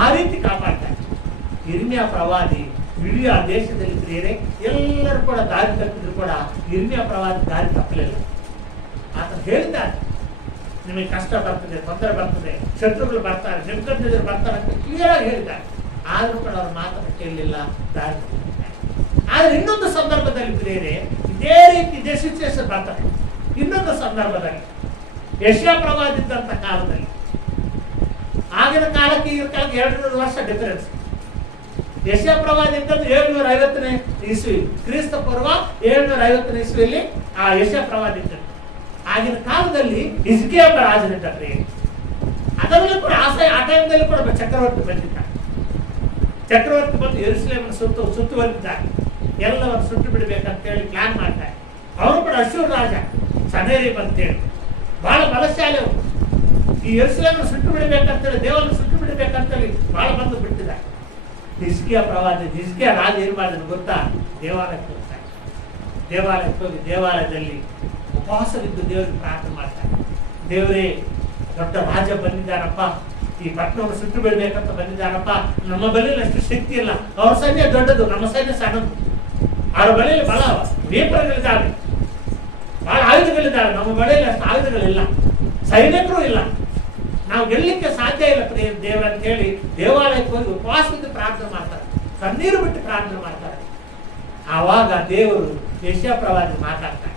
ಆ ರೀತಿ ಕಾಪಾಡ್ತಾರೆ. ಇರ್ಮಿಯ ಪ್ರವಾದಿ ಇಡೀ ಆ ದೇಶದಲ್ಲಿ ಪ್ರಿಯರೇ ಎಲ್ಲರೂ ಕೂಡ ದಾರಿ ತಪ್ಪಿದ್ರು ಕೂಡ ಇರ್ಮಿಯ ಪ್ರವಾದಿ ದಾರಿ ತಪ್ಪಲಿಲ್ಲ. ಆತ ಹೇಳಿದ್ದಾರೆ, ನಿಮಗೆ ಕಷ್ಟ ಬರ್ತದೆ, ತೊಂದರೆ ಬರ್ತದೆ, ಶತ್ರುಗಳು ಬರ್ತಾರೆ, ನೆಬೂಕದ್ನೆಚ್ಚರ ಬರ್ತಾರೆ ಅಂತ ಕ್ಲಿಯರ್ ಆಗಿ ಹೇಳಿದ್ದಾರೆ. ಆದ್ರೂ ಕೂಡ ಅವ್ರ ಮಾತನ್ನು ಕೇಳಲಿಲ್ಲ, ದಾರಿ ತಪ್ಪಿದ್ದಾರೆ. ಆದ್ರೆ ಇನ್ನೊಂದು ಸಂದರ್ಭದಲ್ಲಿ ಪ್ರಿಯರೇ ಇದೇ ರೀತಿ ಇದೇ ಸಿಚುವೇಶನ್ ಬರ್ತಾರೆ. ಇನ್ನೊಂದು ಸಂದರ್ಭದಲ್ಲಿ ಯೆಶಾಯ ಪ್ರವಾದಿ ಇದ್ದಂತ ಕಾಲದಲ್ಲಿ, ಆಗಿನ ಕಾಲಕ್ಕೆ ಈಗಿನ ಕಾಲಕ್ಕೆ 200 ವರ್ಷ ಡಿಫರೆನ್ಸ್. ಯೆಶಾಯ ಪ್ರವಾದಿ ಇದ್ದದ್ದು 750ನೇ ಇಸ್ವಿ, ಕ್ರಿಸ್ತ ಪೂರ್ವ 750ನೇ ಇಸ್ವಿಯಲ್ಲಿ ಆ ಯೆಶಾಯ ಪ್ರವಾದಿ ಇದ್ದದ್ದು. ಆಗಿನ ಕಾಲದಲ್ಲಿ ಹಿಜ್ಕೀಯ ರಾಜನಿದ್ದ. ಅದರಲ್ಲಿ ಕೂಡ ಆ ಟೈಮ್ದಲ್ಲಿ ಕೂಡ ಚಕ್ರವರ್ತಿ ಬಂದಿದ್ದ. ಚಕ್ರವರ್ತಿ ಬಂದು ಯೆರೂಸಲೇಮನ್ನು ಸುತ್ತುವರಿದಿದ್ದಾರೆ, ಎಲ್ಲವನ್ನು ಸುಟ್ಟು ಬಿಡಬೇಕಂತ ಹೇಳಿ ಪ್ಲಾನ್ ಮಾಡ್ತಾರೆ. ಅವರು ಕೂಡ ಅಶ್ಶೂರ್ ರಾಜ ಸನೇರಿಬ್ ಅಂತೇಳಿ ಬಹಳ ಬಲಶಾಲಿ ಅವರು. ಈ ಯೆರೂಸಲೇಮನ್ನು ಸುಟ್ಟು ಬಿಡಬೇಕಂತೇಳಿ, ದೇವರನ್ನು ಸುಟ್ಟು ಬಿಡಬೇಕಂತೇಳಿ ಬಹಳ ಬಂದು ಬಿಟ್ಟಿದ್ದಾರೆ. ಹಿಜ್ಕೀಯ ಪ್ರವಾದಿ, ಹಿಜ್ಕೀಯ ರಾಜ ಏನ್ ಮಾಡಿದ್ರು ಗೊತ್ತಾ? ದೇವಾಲಯಕ್ಕೆ ಹೋಗ್ತಾರೆ. ದೇವಾಲಯಕ್ಕೆ ಹೋಗಿ ದೇವಾಲಯದಲ್ಲಿ ಉಪವಾಸವಿದ್ದು ದೇವರಿಗೆ ಪ್ರಾರ್ಥನೆ ಮಾಡ್ತಾರೆ. ದೇವರೇ, ದೊಡ್ಡ ರಾಜ ಬಂದಿದ್ದಾನಪ್ಪ, ಈ ಪಟ್ಟಣವನ್ನು ಸುಟ್ಟು ಬಿಡಬೇಕಂತ ಬಂದಿದ್ದಾನಪ್ಪ. ನಮ್ಮ ಬಳಿಯಲ್ಲಿ ಅಷ್ಟು ಶಕ್ತಿ ಇಲ್ಲ. ಅವ್ರ ಸೈನ್ಯ ದೊಡ್ಡದು, ನಮ್ಮ ಸೈನ್ಯ ಸಣ್ಣದು. ಅವ್ರ ಬಳಿಯಲ್ಲಿ ಬಹಳ ವೇಪರಗಳಿದ್ದಾವೆ, ಬಹಳ ಆಯುಧಗಳಿದ್ದಾವೆ. ನಮ್ಮ ಬಳಿಯಲ್ಲಿ ಅಷ್ಟು ಆಯುಧಗಳಿಲ್ಲ, ಸೈನಿಕರು ಇಲ್ಲ. ನಾವು ಗೆಲ್ಲಲಿಕ್ಕೆ ಸಾಧ್ಯ ಇಲ್ಲ ದೇವರ ಅಂತ ಹೇಳಿ ದೇವಾಲಯಕ್ಕೆ ಹೋಗಿ ಉಪವಾಸದಿಂದ ಪ್ರಾರ್ಥನೆ ಮಾಡ್ತಾರೆ, ಕಣ್ಣೀರು ಬಿಟ್ಟು ಪ್ರಾರ್ಥನೆ ಮಾಡ್ತಾರೆ. ಆವಾಗ ದೇವರು ಯೆಶಾಯ ಪ್ರವಾದಿ ಮಾತಾಡ್ತಾರೆ.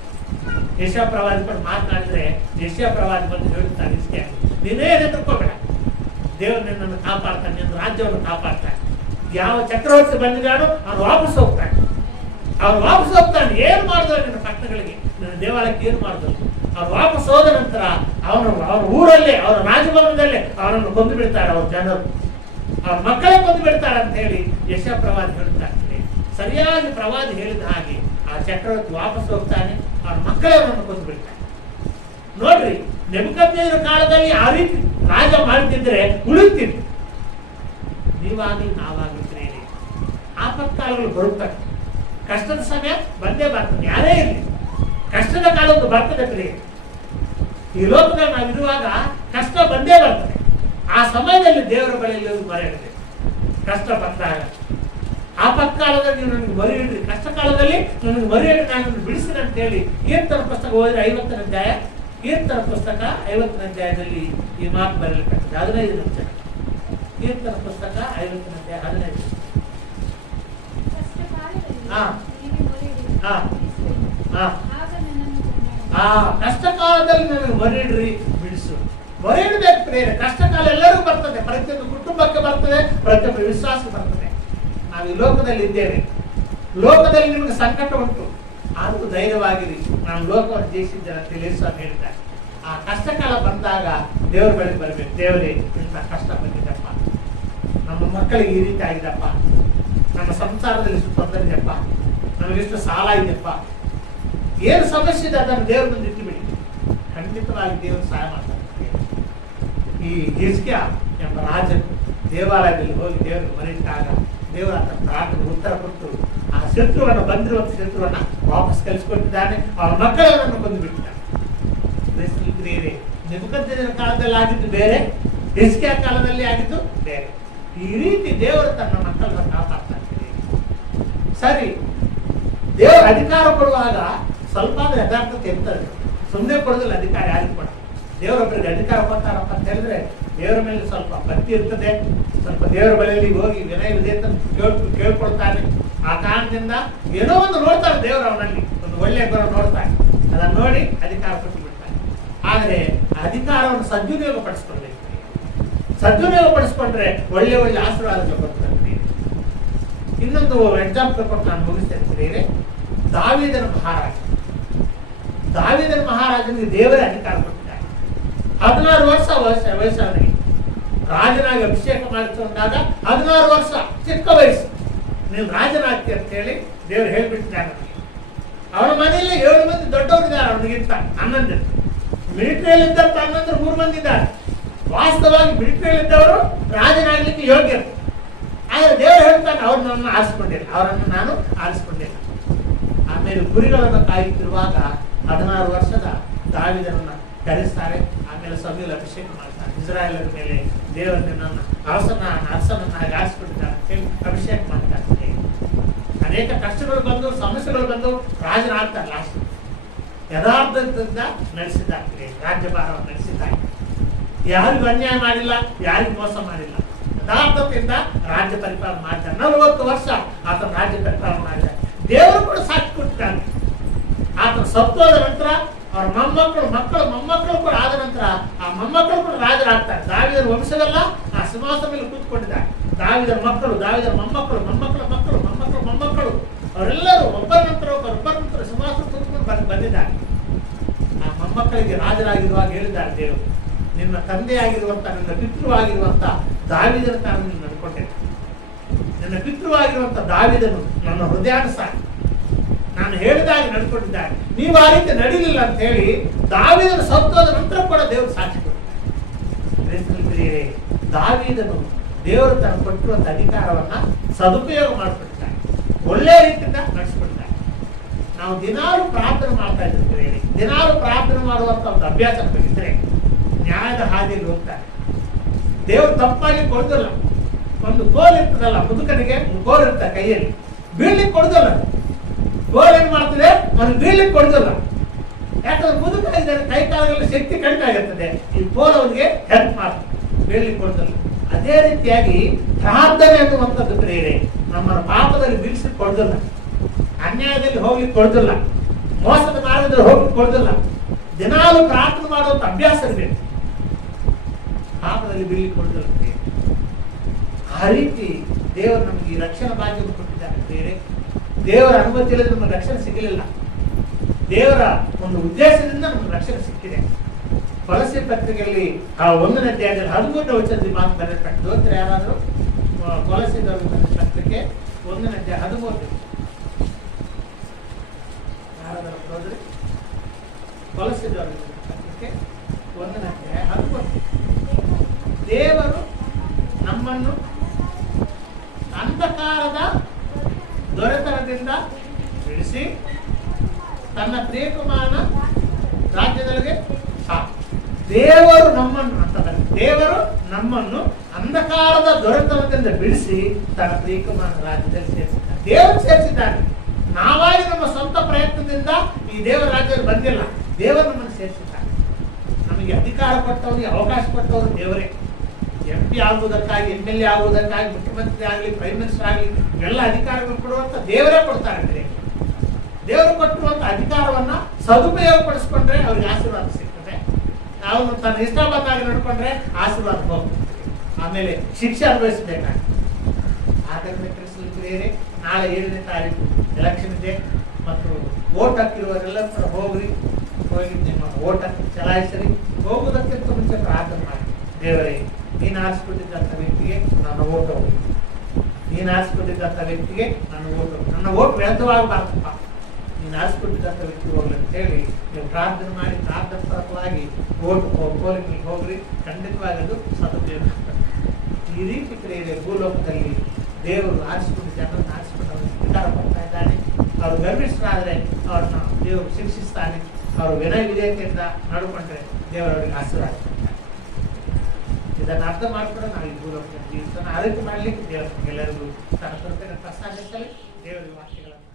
ಯೆಶಾಯ ಪ್ರವಾದಿ ಕೂಡ ಮಾತನಾಡಿದ್ರೆ ಯೆಶಾಯ ಪ್ರವಾದಿ ಬಂದು ಹೇಳುತ್ತಾರೆ, ಇಷ್ಟೇ, ನೀನೇ ಹೆದರ್ಕೋಬೇಡ, ದೇವರು ನಿನ್ನನ್ನು ಕಾಪಾಡ್ತಾನೆ, ನಿನ್ನ ರಾಜ್ಯವನ್ನು ಕಾಪಾಡ್ತಾನೆ. ಯಾವ ಚಕ್ರವರ್ತಿ ಬಂದಿದ್ದಾನೋ ಅವ್ನು ವಾಪಸ್ ಹೋಗ್ತಾನೆ. ಅವ್ರು ವಾಪಸ್ ಹೋಗ್ತಾನೆ. ಏನ್ ಮಾಡಿದ್ರು ನಿನ್ನ ಪಟ್ಟಣಗಳಿಗೆ, ನಿನ್ನ ದೇವಾಲಯಕ್ಕೆ ಏನು ಮಾಡಿದ್ರು? ಅವ್ರು ವಾಪಸ್ ಹೋದ ನಂತರ ಅವ್ರ ಊರಲ್ಲೇ, ಅವರ ರಾಜಭವನದಲ್ಲೇ ಅವನನ್ನು ಕೊಂದು ಬಿಡ್ತಾರೆ. ಅವ್ರ ಜನರು, ಅವ್ರ ಮಕ್ಕಳೇ ಕೊಂದು ಬಿಡ್ತಾರೆ ಅಂತ ಹೇಳಿ ಯೆಶಾಯ ಪ್ರವಾದಿ ಹೇಳುತ್ತಾರೆ. ಸರಿಯಾಗಿ ಪ್ರವಾದಿ ಹೇಳಿದ ಹಾಗೆ ಆ ಚಕ್ರವರ್ತಿ ವಾಪಸ್ ಹೋಗ್ತಾನೆ, ಅವ್ರ ಮಕ್ಕಳೇ ಅವನನ್ನು ಕೊಂದು ಬಿಡ್ತಾರೆ. ನೋಡ್ರಿ, ನೆಬೂಕದ್ನೆಚ್ಚರನ ಕಾಲದಲ್ಲಿ ಆ ರೀತಿ ರಾಜ ಮಾಡ್ತಿದ್ರೆ ಉಳಿತಿದ್ರು. ನೀವಾಗಲಿ ನಾವಾಗಿದ್ರೆ ಆಪತ್ಕಾಲಗಳು ಬರುತ್ತವೆ, ಕಷ್ಟದ ಸಮಯ ಬಂದೇ ಬರ್ತದೆ. ಯಾರೇ ಇರಲಿ, ಕಷ್ಟದ ಕಾಲದ್ದು ಬರ್ತದೆ ಪ್ರಿಯ. ಈ ಲೋಕದಲ್ಲಿ ನಾವಿರುವಾಗ ಕಷ್ಟ ಬಂದೇ ಬರ್ತದೆ. ಆ ಸಮಯದಲ್ಲಿ ದೇವರ ಬಳಿಯಲ್ಲಿ ಮೊರೆ ಇಡಬೇಕು. ಕಷ್ಟ ಬಂದಾಗ ಆಪತ್ಕಾಲದಲ್ಲಿ ನೀವು ನನಗೆ ಮೊರೆ ಇಡ್ರಿ, ಕಷ್ಟ ಕಾಲದಲ್ಲಿ ನನಗೆ ಮೊರೆ ಇಡ್ರಿ, ನಾನು ಬಿಡಿಸಿದೆ ಅಂತ ಹೇಳಿ ಕೀರ್ತನ ಪುಸ್ತಕ ಓದಿದ್ರೆ 50ನೇ ಅಧ್ಯಾಯ, ಕೀರ್ತನ ಪುಸ್ತಕ 50ನೇ ಅಧ್ಯಾಯದಲ್ಲಿ ಈ ಮಾತು ಬರಲಿಕ್ಕೆ 15 ನಿಮಿಷ. ಕೀರ್ತನ ಪುಸ್ತಕ 50ನೇ ಅಧ್ಯಾಯ 15. ಕಷ್ಟ ಕಾಲದಲ್ಲಿ ನನಗೆ ಮೊರೆಯಿಡ್ರಿ, ಬಿಡಿಸು. ಮೊರೆಯಿಡಬೇಕು ಪ್ರೇರೆ. ಕಷ್ಟ ಕಾಲ ಎಲ್ಲರಿಗೂ ಬರ್ತದೆ, ಪ್ರತಿಯೊಂದು ಕುಟುಂಬಕ್ಕೆ ಬರ್ತದೆ, ಪ್ರತಿಯೊಬ್ಬರು ವಿಶ್ವಾಸ ಬರ್ತದೆ. ನಾವು ಈ ಲೋಕದಲ್ಲಿ ಇದ್ದೇವೆ, ಲೋಕದಲ್ಲಿ ನಿಮಗೆ ಸಂಕಟ ಉಂಟು, ಆದರೂ ಧೈರ್ಯವಾಗಿರಿ, ನಾನು ಲೋಕವನ್ನು ಜಯಿಸಿದ್ದೇನೆ ಅಂತ ಯೇಸುಸ್ವಾಮಿ ಹೇಳ್ತಾರೆ. ಆ ಕಷ್ಟ ಕಾಲ ಬಂದಾಗ ದೇವರ ಬಳಿಗೆ ಬರಬೇಕು. ದೇವರೇ, ಇಂಥ ಕಷ್ಟ ಬಂದಿದ್ದಪ್ಪ, ನಮ್ಮ ಮಕ್ಕಳಿಗೆ ಈ ರೀತಿ ಆಗಿದಪ್ಪ, ನಮ್ಮ ಸಂಸಾರದಲ್ಲಿ ತೊಂದರೆ ಇದೆಯಪ್ಪ, ನಮಗಿಷ್ಟು ಸಾಲ ಇದೆಯಪ್ಪ, ಏನು ಸಮಸ್ಯೆ ಇದೆ ಅದನ್ನು ದೇವ್ರ ಮುಂದೆ ಇಟ್ಟು ಬಿಡಿ. ಖಂಡಿತವಾಗಿ ದೇವರು ಸಹಾಯ ಮಾಡ್ತಾರೆ. ಈ ಹಿಜ್ಕೀಯ ಎಂಬ ರಾಜನು ದೇವಾಲಯದಲ್ಲಿ ಹೋಗಿ ದೇವರಿಗೆ ಮೊರೆಯಿಟ್ಟಾಗ ದೇವರ ಪ್ರಾರ್ಥನೆ ಉತ್ತರ ಕೊಟ್ಟು ಆ ಶತ್ರುವನ್ನು, ಬಂದಿರುವಂತ ಶತ್ರುವನ್ನ ವಾಪಸ್ ಕಲಿಸಿಕೊಟ್ಟಿದ್ದಾನೆ. ಅವರ ಮಕ್ಕಳನ್ನು ಕೊಂದು ಬಿಟ್ಟಿದ್ದಾನೆ. ನೆಬೂಕದ್ನೆಚ್ಚರನ ಕಾಲದಲ್ಲಿ ಆಗಿದ್ದು ಬೇರೆ, ಹಿಜ್ಕೀಯ ಕಾಲದಲ್ಲಿ ಆಗಿದ್ದು ಬೇರೆ. ಈ ರೀತಿ ದೇವರು ತನ್ನ ಮಕ್ಕಳನ್ನು ಕಾಪಾಡ್ತಾ ಇದ್ದಾರೆ. ಸರಿ, ದೇವರ ಅಧಿಕಾರ ಕೊಡುವಾಗ ಸ್ವಲ್ಪ ಅಂದ್ರೆ ಯಥಾರ್ಥತೆ ಇರ್ತದೆ. ಸುಮ್ಮನೆ ಕೊಡೋದಿಲ್ಲ ಅಧಿಕಾರ, ಯಾರಿಗೆ ಕೊಡ. ದೇವರೊಬ್ಬರಿಗೆ ಅಧಿಕಾರ ಕೊಡ್ತಾರಪ್ಪ ಅಂತ ಹೇಳಿದ್ರೆ ದೇವರ ಮೇಲೆ ಸ್ವಲ್ಪ ಭಕ್ತಿ ಇರ್ತದೆ, ಸ್ವಲ್ಪ ದೇವರ ಬಳಿಯಲ್ಲಿ ಹೋಗಿ ವಿನಯ ವಿಧೇಯತೆ ಕೇಳ್ಕೊಳ್ತಾನೆ. ಆ ಕಾರಣದಿಂದ ಏನೋ ಒಂದು ನೋಡ್ತಾರೆ ದೇವರು, ಅವನಲ್ಲಿ ಒಂದು ಒಳ್ಳೆಯ ಗುಣ ನೋಡ್ತಾನೆ, ಅದನ್ನು ನೋಡಿ ಅಧಿಕಾರ ಕೊಟ್ಟು ಬಿಡ್ತಾನೆ. ಆದರೆ ಅಧಿಕಾರವನ್ನು ಸದ್ವಿನಿಯೋಗ ಪಡಿಸ್ಕೊಳ್ಬೇಕು. ಸದ್ವಿನಿಯೋಗ ಪಡಿಸ್ಕೊಂಡ್ರೆ ಒಳ್ಳೆ ಒಳ್ಳೆ ಆಶೀರ್ವಾದಗಳು ಬರ್ತದೆ. ಇನ್ನೊಂದು ಎಕ್ಸಾಂಪಲ್ ಕೊಟ್ಟು ನಾನು ಮುಗಿಸ್ತೇನೆ. ದಾವೀದನ ಮಹಾರಾಜನಿಗೆ ದೇವರೇ ಅಧಿಕಾರ ಕೊಟ್ಟಿದ್ದಾರೆ. 16 ವರ್ಷ ವಯಸ್ಸವನಿಗೆ ರಾಜನಾಗಿ ಅಭಿಷೇಕ ಮಾಡಿಕೊಂಡಾಗ 16 ವರ್ಷ, ಚಿಕ್ಕ ವಯಸ್ಸು, ನೀನು ರಾಜನಾಗ್ತಿ ಅಂತ ಹೇಳಿ ದೇವರು ಹೇಳ್ಬಿಟ್ಟಿದ್ದಾರೆ. ಅವನ ಮನೆಯಲ್ಲಿ 7 ಮಂದಿ ದೊಡ್ಡವರಿದ್ದಾರೆ, ಅವನಿಗಿಂತ 11. ಮಿಲಿಟರಿಯಲ್ಲಿದ್ದಂತ 11 3 ಮಂದಿ ಇದ್ದಾರೆ. ವಾಸ್ತವವಾಗಿ ಮಿಲಿಟರಿಯಲ್ಲಿದ್ದವರು ರಾಜನಾಗ್ಲಿಕ್ಕೆ ಯೋಗ್ಯರು. ಆದರೆ ದೇವರು ಹೇಳ್ತಾನೆ, ಅವ್ರು ನನ್ನ ಆರಿಸ್ಕೊಂಡಿಲ್ಲ, ಅವರನ್ನು ನಾನು ಆರಿಸ್ಕೊಂಡಿಲ್ಲ. ಆಮೇಲೆ ಕುರಿಗಳನ್ನು ಕಾಯುತ್ತಿರುವಾಗ 16 ವರ್ಷದ ದಾವೀದನನ್ನ ಕರೆಸ್ತಾರೆ. ಆಮೇಲೆ ಸಮೂವೇಲ ಅಭಿಷೇಕ ಮಾಡ್ತಾರೆ. ಇಸ್ರಾಯೇಲರ ಮೇಲೆ ದೇವರು ನಿನ್ನನ್ನು ಅರಸನನ್ನಾಗಿ ಆರಿಸಿಕೊಂಡಿದ್ದಾರೆ ಅಂತ ಹೇಳಿ ಅಭಿಷೇಕ ಮಾಡ್ತಾರೆ. ಅನೇಕ ಕಷ್ಟಗಳು ಬಂದು, ಸಮಸ್ಯೆಗಳು ಬಂದು ರಾಜನಾಗ್ತಾರೆ. ಲಾಸ್ಟ್ ಯಥಾರ್ಥದಿಂದ ನಡೆಸಿದ್ದಾರೆ, ರಾಜ್ಯಭಾರವನ್ನು ನಡೆಸಿದ್ದಾರೆ. ಯಾರಿಗೂ ಅನ್ಯಾಯ ಮಾಡಿಲ್ಲ, ಯಾರಿಗೂ ಮೋಸ ಮಾಡಿಲ್ಲ, ಯಥಾರ್ಥತೆಯಿಂದ ರಾಜ್ಯ ಪರಿಪಾಲನೆ ಮಾಡ್ತಾರೆ. 40 ವರ್ಷ ಆತನ ರಾಜ್ಯ ಪರಿಪಾಲನೆ ಮಾಡಿದ್ದಾರೆ. ದೇವರು ಕೂಡ ಸಾಕ್ಷಿ ಕೊಟ್ಟಿದ್ದಾನೆ. ಆತನ ಸತ್ತೋದ ನಂತರ ಅವರ ಮೊಮ್ಮಕ್ಕಳು ಕೂಡ ಆದ ನಂತರ ಆ ಮೊಮ್ಮಕ್ಕಳು ಕೂಡ ರಾಜರಾಗ್ತಾರೆ. ದಾವೀದನ ವಂಶದಲ್ಲ, ಆ ಸಿಂಹಾಸನ ಮೇಲೆ ಕೂತ್ಕೊಂಡಿದ್ದಾರೆ. ದಾವೀದನ ಮಕ್ಕಳು, ದಾವೀದನ ಮೊಮ್ಮಕ್ಕಳು ಅವರೆಲ್ಲರೂ ಒಬ್ಬರ ನಂತರ ಸಿಂಹಾಸನ ಕೂತ್ಕೊಂಡು ಬಂದಿದ್ದಾರೆ. ಆ ಮೊಮ್ಮಕ್ಕಳಿಗೆ ರಾಜರಾಗಿರುವಾಗ ಹೇಳಿದ್ದಾರೆ ದೇವರು, ನಿನ್ನ ತಂದೆಯಾಗಿರುವಂತ, ನಿನ್ನ ಪಿತೃವಾಗಿರುವಂತ ದಾವೀದನ ತಾನು ನೀನು ನಡ್ಕೊಂಡೆ. ನನ್ನ ಪಿತೃವಾಗಿರುವಂತ ದಾವೀದನು ನನ್ನ ಹೃದಯಾನುಸಾರ, ನಾನು ಹೇಳಿದಾಗ ನಡ್ಕೊಂಡಿದ್ದಾರೆ, ನೀವು ಆ ರೀತಿ ನಡೀಲಿಲ್ಲ ಅಂತ ಹೇಳಿ ದಾವೀದನು ಸತ್ತೋದ ನಂತರ ಕೂಡ ದೇವರು ಸಾಕ್ಷಿ ಕೊಡ್ತಾರೆ. ದಾವೀದನು ದೇವರು ತನಗೆ ಕೊಟ್ಟಿರುವಂತ ಅಧಿಕಾರವನ್ನ ಸದುಪಯೋಗ ಮಾಡಿಕೊಡ್ತಾರೆ, ಒಳ್ಳೆ ರೀತಿಯಿಂದ ನಡೆಸ್ಕೊಡ್ತಾರೆ. ನಾವು ದಿನಾಲು ಪ್ರಾರ್ಥನೆ ಮಾಡ್ತಾ ಇದ್ದೀವಿ, ದಿನಾಲು ಪ್ರಾರ್ಥನೆ ಮಾಡುವಂತ ಒಂದು ಅಭ್ಯಾಸ ಇದ್ರೆ ನ್ಯಾಯದ ಹಾದಿಯಲ್ಲಿ ಹೋಗ್ತಾರೆ. ದೇವರು ತಪ್ಪಾಗಿ ಕೊಡುದಿಲ್ಲ. ಒಂದು ಕೋಲ್ ಇರ್ತದಲ್ಲ, ಮುದುಕನಿಗೆ ಒಂದು ಕೋಲ್ ಇರ್ತಾರೆ ಕೈಯಲ್ಲಿ, ಬೀಳ್ಲಿಕ್ಕೆ ಕೊಡುದಿಲ್ಲ. ಕೋಲ್ ಏನ್ ಮಾಡ್ತದೆ, ಅವ್ನು ಬೀಳ್ಲಿಕ್ಕೆ ಕೊಡುದಿಲ್ಲ. ಯಾಕಂದ್ರೆ ಮುದುಕ ಇದ್ದಾರೆ, ಕೈ ಕಾಲದಲ್ಲಿ ಶಕ್ತಿ ಕಡಿಮೆ ಆಗಿರ್ತದೆ. ಈ ಕೋಲ್ ಅವನಿಗೆ ಹೆಲ್ಪ್ ಮಾಡ್ತದೆ, ಬೀಳ್ಲಿಕ್ಕೆ ಕೊಡುದಿಲ್ಲ. ಅದೇ ರೀತಿಯಾಗಿ ಪ್ರಾರ್ಥನೆ ಅನ್ನುವಂಥದ್ದು ಪ್ರೇರೆ ನಮ್ಮನ್ನು ಪಾಪದಲ್ಲಿ ಬೀಳಿಸಿ ಕೊಡುದಿಲ್ಲ, ಅನ್ಯಾಯದಲ್ಲಿ ಹೋಗ್ಲಿಕ್ಕೆ ಕೊಡುದಿಲ್ಲ, ಮೋಸದ ಮಾರ್ಗದಲ್ಲಿ ಹೋಗ್ಲಿಕ್ಕೆ ಕೊಡುದಿಲ್ಲ. ದಿನಾಲು ಪ್ರಾರ್ಥನೆ ಮಾಡುವಂತ ಅಭ್ಯಾಸ ಇರಬೇಕು, ಪಾಪದಲ್ಲಿ ಬೀಳ್ಲಿಕ್ಕೆ ಕೊಡುದಿಲ್ಲ. ಆ ರೀತಿ ದೇವರು ನಮಗೆ ಈ ರಕ್ಷಣಾ ಭಾಗ್ಯವನ್ನು ಕೊಟ್ಟಿದ್ದಾರೆ. ಬೇರೆ ದೇವರ ಅನುಮತಿ ಇಲ್ಲದೆ ನಮಗೆ ರಕ್ಷಣೆ ಸಿಗಲಿಲ್ಲ. ದೇವರ ಒಂದು ಉದ್ದೇಶದಿಂದ ನಮಗೆ ರಕ್ಷಣೆ ಸಿಕ್ಕಿದೆ. ಕೊಲಸೆ ಪತ್ರಿಕೆಯಲ್ಲಿ ಆ 1ನೇ ಅಧ್ಯಾಯದಲ್ಲಿ 13ನೇ ವಚನದಲ್ಲಿ ಮಾತು ಬರೆಯಲ್ಪಟ್ಟಿದೆ. ಓದ್ತಾರೆ ಯಾರಾದರೂ? ಕೊಲಸೆ ಪತ್ರಿಕೆ 1ನೇ ಅಧ್ಯಾಯ 13. ಯಾರಾದರೂ ಹೋದ್ರಿ? ಕೊಲಸೆ ಪತ್ರಿಕೆ 1ನೇ ಅಧ್ಯಾಯ 13. ದೇವರು ನಮ್ಮನ್ನು ಅಂಧಕಾರದ ದೊರೆತನದಿಂದ ಬಿಡಿಸಿ ತನ್ನ ಪ್ರಿಯಕುಮಾರನ ರಾಜ್ಯದೊಳಗೆ ದೇವರು ನಮ್ಮನ್ನು ದೇವರು ನಮ್ಮನ್ನು ಅಂಧಕಾರದ ದೊರೆತನದಿಂದ ಬಿಡಿಸಿ ತನ್ನ ಪ್ರಿಯಕುಮಾರನ ರಾಜ್ಯದಲ್ಲಿ ಸೇರಿಸಿದ್ದಾರೆ. ದೇವರು ಸೇರಿಸಿದ್ದಾರೆ. ನಾವಾಗಿ ನಮ್ಮ ಸ್ವಂತ ಪ್ರಯತ್ನದಿಂದ ಈ ದೇವರ ರಾಜ್ಯದಲ್ಲಿ ಬಂದಿಲ್ಲ, ದೇವರು ನಮ್ಮನ್ನು ಸೇರಿಸಿದ್ದಾರೆ. ನಮಗೆ ಅಧಿಕಾರ ಕೊಟ್ಟವರು, ಅವಕಾಶ ಕೊಟ್ಟವರು ದೇವರೇ. MP ಆಗುವುದಕ್ಕಾಗಿ, MLA ಆಗುವುದಕ್ಕಾಗಿ, ಮುಖ್ಯಮಂತ್ರಿ ಆಗಲಿ, ಪ್ರೈಮ್ ಮಿನಿಸ್ಟರ್ ಆಗಲಿ, ಎಲ್ಲ ಅಧಿಕಾರಗಳು ಕೊಡುವಂತ ದೇವರೇ ಕೊಡ್ತಾರೆ. ದೇವರು ಕೊಟ್ಟಿರುವಂತ ಅಧಿಕಾರವನ್ನ ಸದುಪಯೋಗ ಪಡಿಸ್ಕೊಂಡ್ರೆ ಅವ್ರಿಗೆ ಆಶೀರ್ವಾದ ಸಿಗ್ತದೆ. ಅವನು ತನ್ನ ಇಷ್ಟ ಬಂದಾಗ ನಡ್ಕೊಂಡ್ರೆ ಆಶೀರ್ವಾದ ಹೋಗ್ತದೆ, ಆಮೇಲೆ ಶಿಕ್ಷೆ ಅನುಭವಿಸಬೇಕಾಗ್ತದೆ. ಆದ್ದರಿಂದ ಕ್ರಿಸ್ತರೇ, ನಾಳೆ 7ನೇ ತಾರೀಕು ಎಲೆಕ್ಷನ್ ಇದೆ ಮತ್ತು ವೋಟ್ ಹಾಕಿರುವವರೆಲ್ಲ ಹೋಗಿ ನಿಮ್ಮ ವೋಟ್ ಹಾಕಿ ಚಲಾಯಿಸರಿ. ಹೋಗುವುದಕ್ಕಿಂತ ಮುಂಚೆ ಪ್ರಾರ್ಥನೆ ಮಾಡಿ, ದೇವರೇ ನೀನು ಆರಿಸಿಕೊಂಡಿದ್ದಂಥ ವ್ಯಕ್ತಿಗೆ ನನ್ನ ಓಟ್ ಹೋಗಿ, ನೀನು ಆರಿಸಿಕೊಂಡಿದ್ದಂಥ ವ್ಯಕ್ತಿಗೆ ನನ್ನ ಓಟ್ ವ್ಯರ್ಥವಾಗಬಾರ್ದಪ್ಪ, ನೀನು ಆರಿಸಿಕೊಂಡಿದ್ದಂಥ ವ್ಯಕ್ತಿ ಹೋಗ್ಲಿ ಅಂತ ಹೇಳಿ ನೀವು ಪ್ರಾರ್ಥನೆ ಮಾಡಿ, ಪ್ರಾರ್ಥನಾಪರವಾಗಿ ಓಟ್ ಪೋಲಿಂಗ್ ಹೋಗ್ರಿ. ಖಂಡಿತವಾಗಿ ಅದು ಸದುಪಯೋಗ. ಈ ರೀತಿ ಕ್ರಿಯೆ ಭೂಲೋಕದಲ್ಲಿ ದೇವರು ಆರಿಸಿಕೊಂಡು ಜನರನ್ನು ಆರಿಸಿಕೊಂಡು ಅವರಿಗೆ ಅಧಿಕಾರ ಕೊಡ್ತಾ ಇದ್ದಾನೆ. ಅವರು ಗರ್ವಿಷ್ಠರಾದರೆ ಅವ್ರನ್ನ ದೇವರು ಶಿಕ್ಷಿಸ್ತಾನೆ. ಅವರು ವಿನಯ ವಿಧೇಯತೆಯಿಂದ ನಡ್ಕೊಂಡ್ರೆ ದೇವರವರಿಗೆ ಆಶೀರ್ವಾದ ಕೊಡ್ತಾನೆ. ಇದನ್ನು ಅರ್ಥ ಮಾಡ್ಕೊಂಡು ನಾವು ಈ ಭೂಲೋಕದಲ್ಲಿ ಜೀವಿಸೋಣ. ಆ ರೀತಿ ಮಾಡ್ಲಿಕ್ಕೆ ದೇವರು ಎಲ್ಲರಿಗೂ ತನ್ನ ಕೃಪೆಯನ್ನು ಪ್ರಸಾದಿಸಲಿ. ದೇವರ ವಾಕ್ಯಗಳನ್ನು